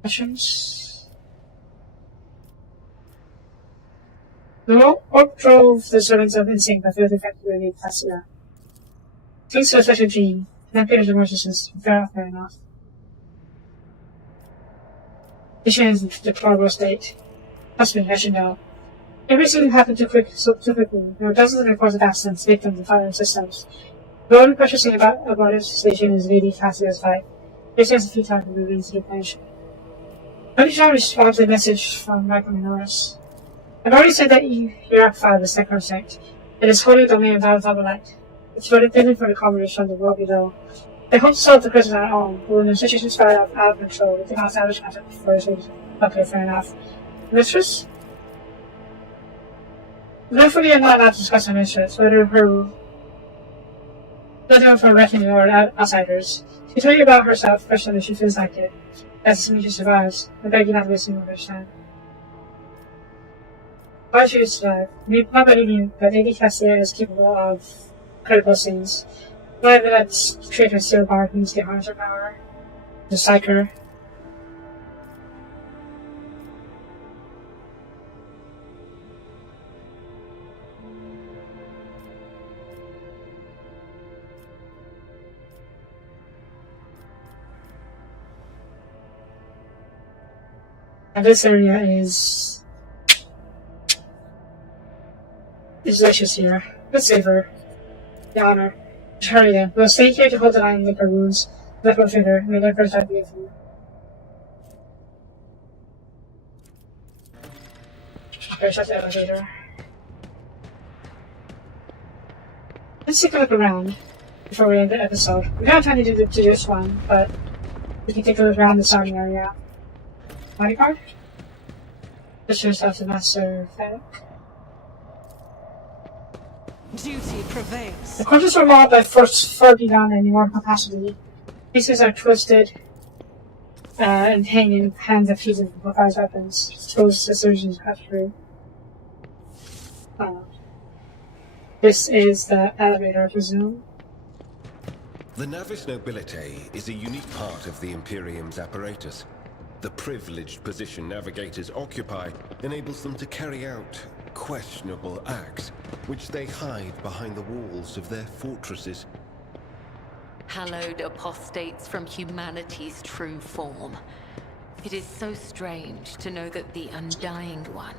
Questions? No, Orc drove the servants of Instinct by failed effectively in Tassia. Thanks to a special gene, Vampires and Narcissists, fair enough. Mission is in a deplorable state. Trust me, I should know. Everything happened too quickly. There were dozens of reports of accidents, victims, and firing systems. The only precious thing about this station is Lady Cassia's fight. It stands a few times to move into the nation. Let me try to respond to the message from Michael Norris. I've already said that you're outside the second sect. It is wholly domain of Valentine. It's intended for the commoners from the world below. They hope to solve the prison on our own, but when the situation is out of control, we cannot establish contact before this reason. Okay, fair enough. Mistress? Therefore, I'm not allowed to discuss her mistress, whether of her retinue or outsiders. She told you about herself, especially if she feels like it. As soon as she survives, I beg you not to listen to understand. Why should you survive? Not believing that Lady Cassia is capable of critical scenes. Why that traitor Steel Bar needs to harness her power? The Psyker. And this area is delicious here. Let's save her. The honor. Hurry then. We'll stay here to hold the line and lick our wounds. Let her figure. May their first time be with you. Okay, shut the elevator. Let's take a look around before we end the episode. We don't have time to do this one, but we can take a look around the starting area. Bodyguard? Just yourself to Master Fennec. Duty prevails. The corpses were mauled by force far beyond any more capacity. Pieces are twisted and hang in hands of pieces of improvised weapons. Toes the surgeons cut through. This is the elevator, I presume. The Navis Nobilite is a unique part of the Imperium's apparatus. The privileged position navigators occupy enables them to carry out questionable acts, which they hide behind the walls of their fortresses. Hallowed apostates from humanity's true form. It is so strange to know that the Undying One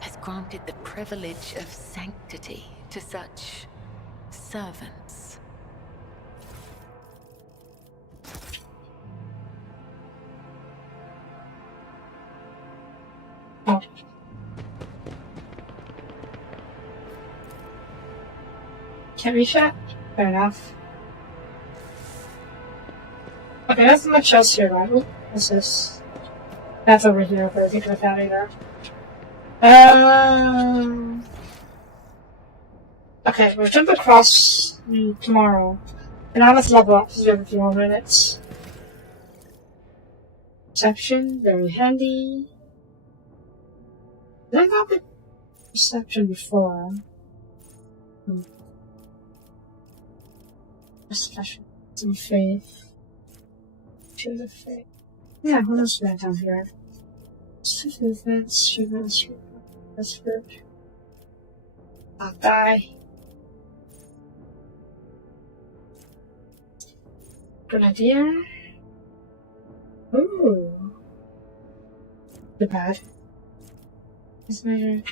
has granted the privilege of sanctity to such servants. Oh. Can't reach that? Fair enough. Okay, that's not much else here, right? What's this? That's over here, but I think with that later. Okay, we'll jump across tomorrow. And now let's level up, just have a few more minutes. Perception, very handy. I got the perception before. Perception. Some faith. Choose a faith. Yeah, what else do I have down here? Movements, that's good. I'll die. Grenadier. Ooh. The bad. Is measure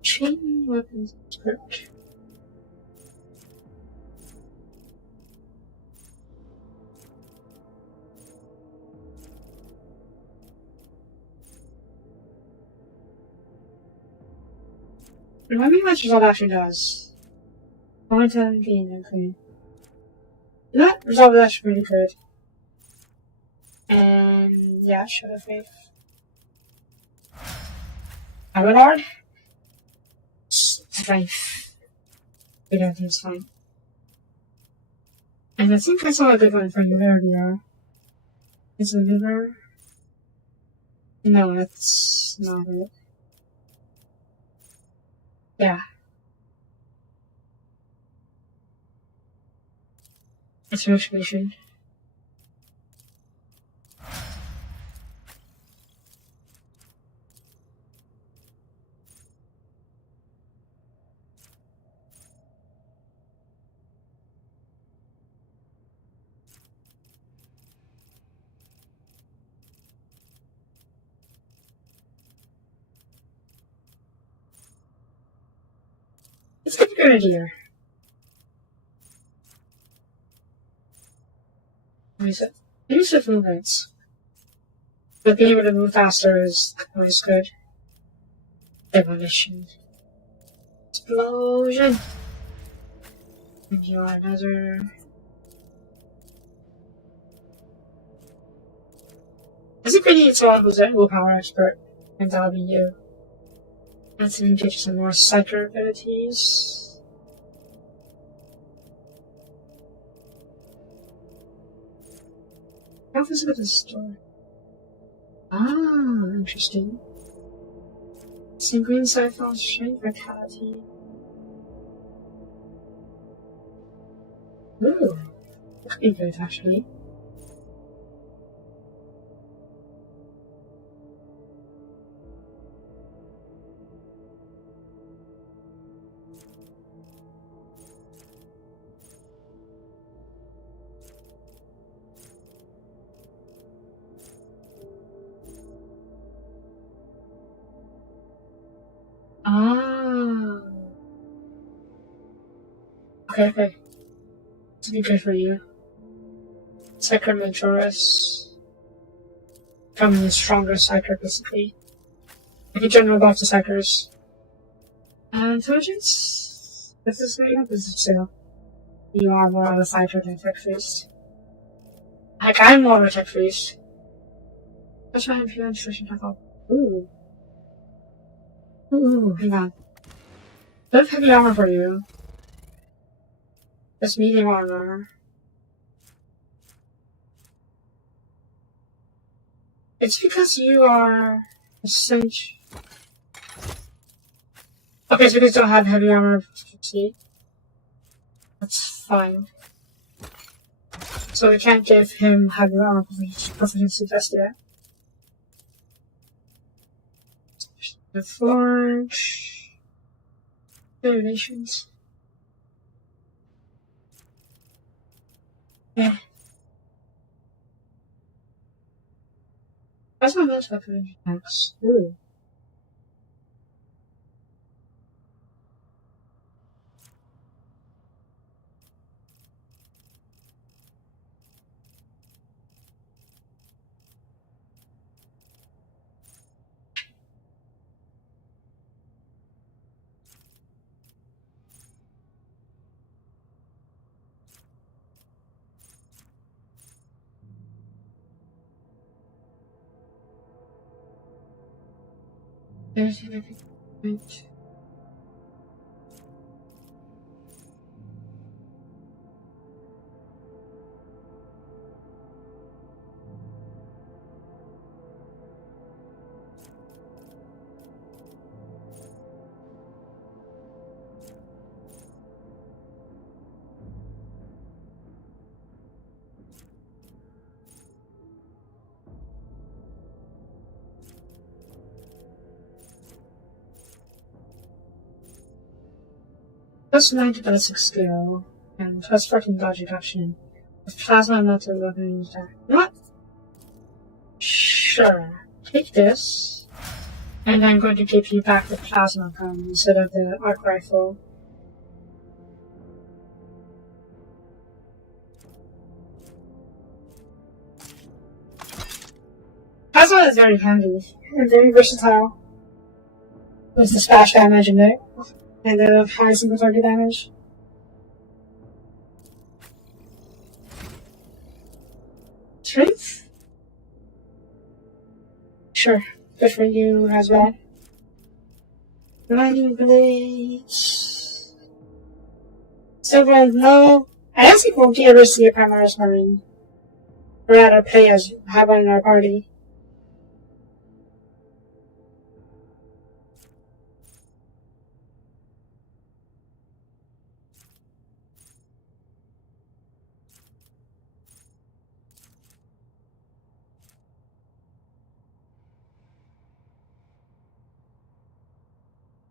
chain weapons script. Remind me how much Resolve actually does. Only 10 being okay. That Resolve is actually pretty good. And yeah, Show of Faith. Abelard? Strength. We don't think it's fine. And I think I saw a good one for you earlier. Is it liver? No, that's not it. Yeah. It's motivation. It's a good idea. Use of movements. But being able to move faster is always good. Demolition. Explosion! And you are another. I think we need someone who's a willpower expert, and that'll be you. Let's teach some more psycho abilities. How is it with the store? Ah, interesting. Some green sci-fi strength vitality. Ooh, that could be good actually. Ah. Okay. This will be good for you. Psycho Majoris. Becoming a stronger psycho, basically. Like a general buff to psychers. Intelligence? This is very opposite too. You are more of a psycho than tech priest. Heck, I'm more of a tech priest. Let's try and feel intuition to help. Ooh. Ooh, hang on. I have heavy armor for you. That's medium armor. It's because you are essential. Okay, so you don't have heavy armor. See? That's fine. So we can't give him heavy armor proficiency just yet. The forge. Variations. Yeah. That's my most weapon attacks. Ooh. There's everything. Right. Plus 90 basic skill, and plus 14 dodge reduction. With plasma metal weapon attack. What? Sure. Take this. And I'm going to give you back the plasma gun instead of the arc rifle. Plasma is very handy and very versatile. With the splash damage and the high single target damage. Strength? Sure, good for you as well. Lightning blades. Silver, no. I don't think we'll ever see a Primaris Marine. Or rather, play as have one in our party.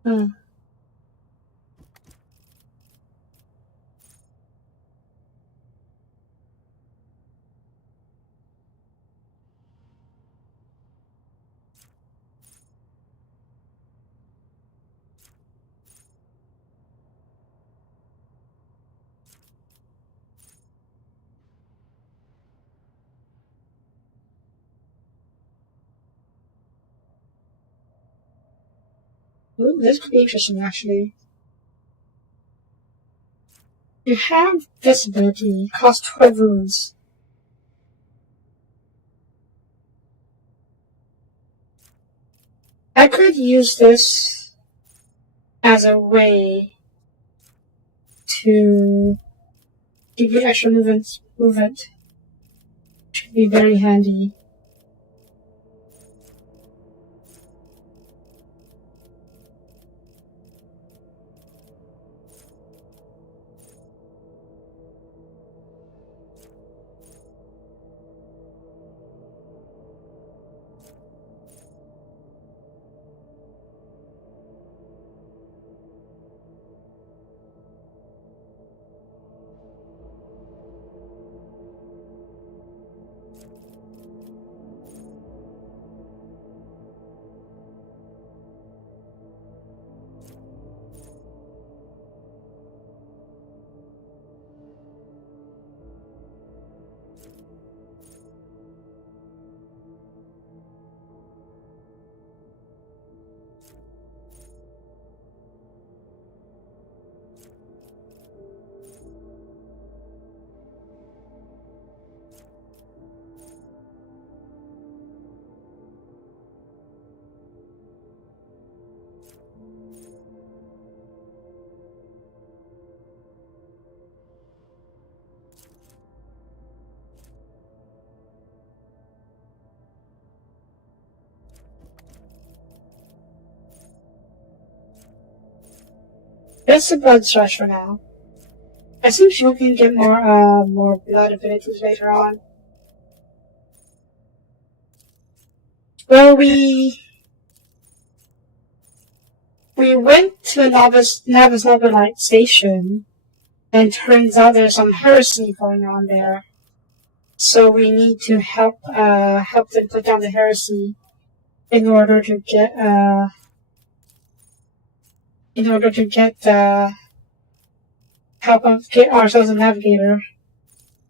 Hmm. Ooh, this could be interesting, actually. You have visibility, cost 12 wounds. I could use this as a way to give you extra movement. Should be very handy. That's the blood stretch for now. I think you can get more blood abilities later on. Well, we went to a Novice Nobilite station, and turns out there's some heresy going on there. So we need to help them put down the heresy in order to get get ourselves a navigator.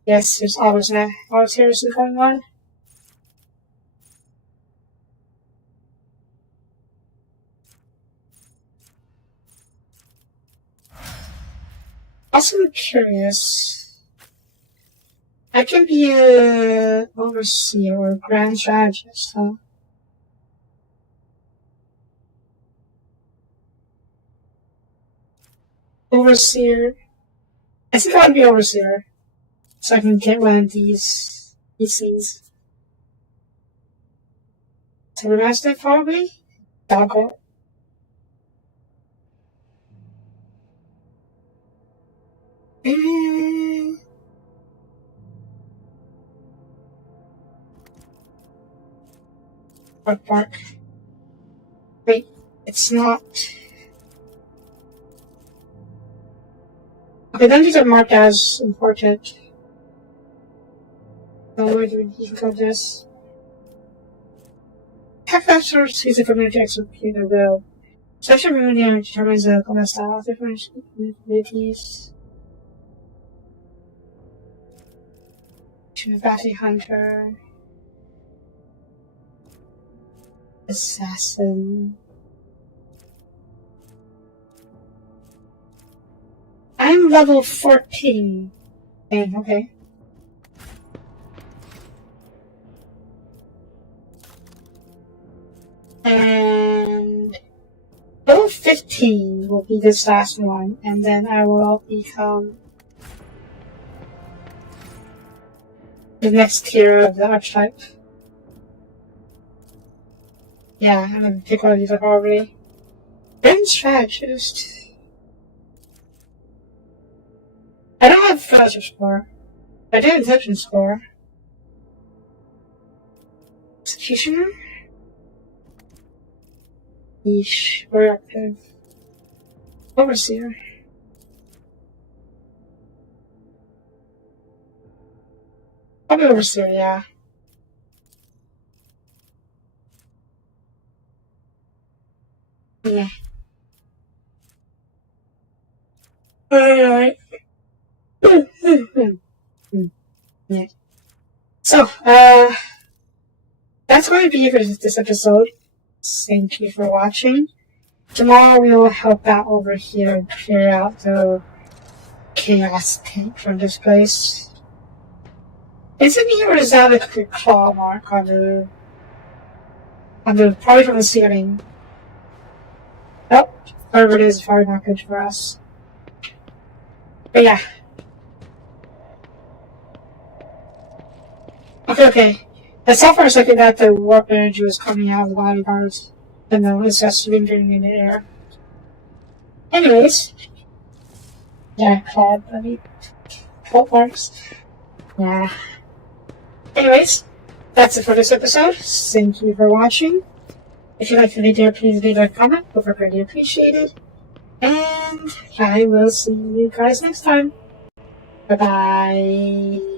Yes, there's always heresy going on. Also curious. I can be a overseer or grand strategist, huh? Overseer. I think I want to be overseer, so I can get one of these things. Master probably. Doggo. Bark. Wait, it's not. Okay, then these are marked as important. So where do we go this? Factors use information to execute the will. Social media determines the combat style of different communities. To the bounty hunter. Assassin. I'm level 14. Okay. And level 15 will be this last one, and then I will become the next tier of the archetype. Yeah, I'm gonna pick one of these up already. Grand strategist. I don't have fellowship score. I do intelligence score. Executioner? Yeesh, we're active. Overseer. Probably Overseer, yeah. Yeah. Alright. Yeah. So, that's going to be it for this episode. Thank you for watching. Tomorrow we will help out over here and clear out the chaos tank from this place. Is it me or is that a claw mark on the probably from the ceiling? Oh, whatever it is probably not good for us. But yeah. Okay. I saw for a second that the warp energy was coming out of the bodyguards. But no, it's just lingering in the air. Anyways. Yeah, claw, fault marks. Yeah. Anyways, that's it for this episode. Thank you for watching. If you liked the video, please leave a comment. Would be greatly appreciated. And I will see you guys next time. Bye-bye.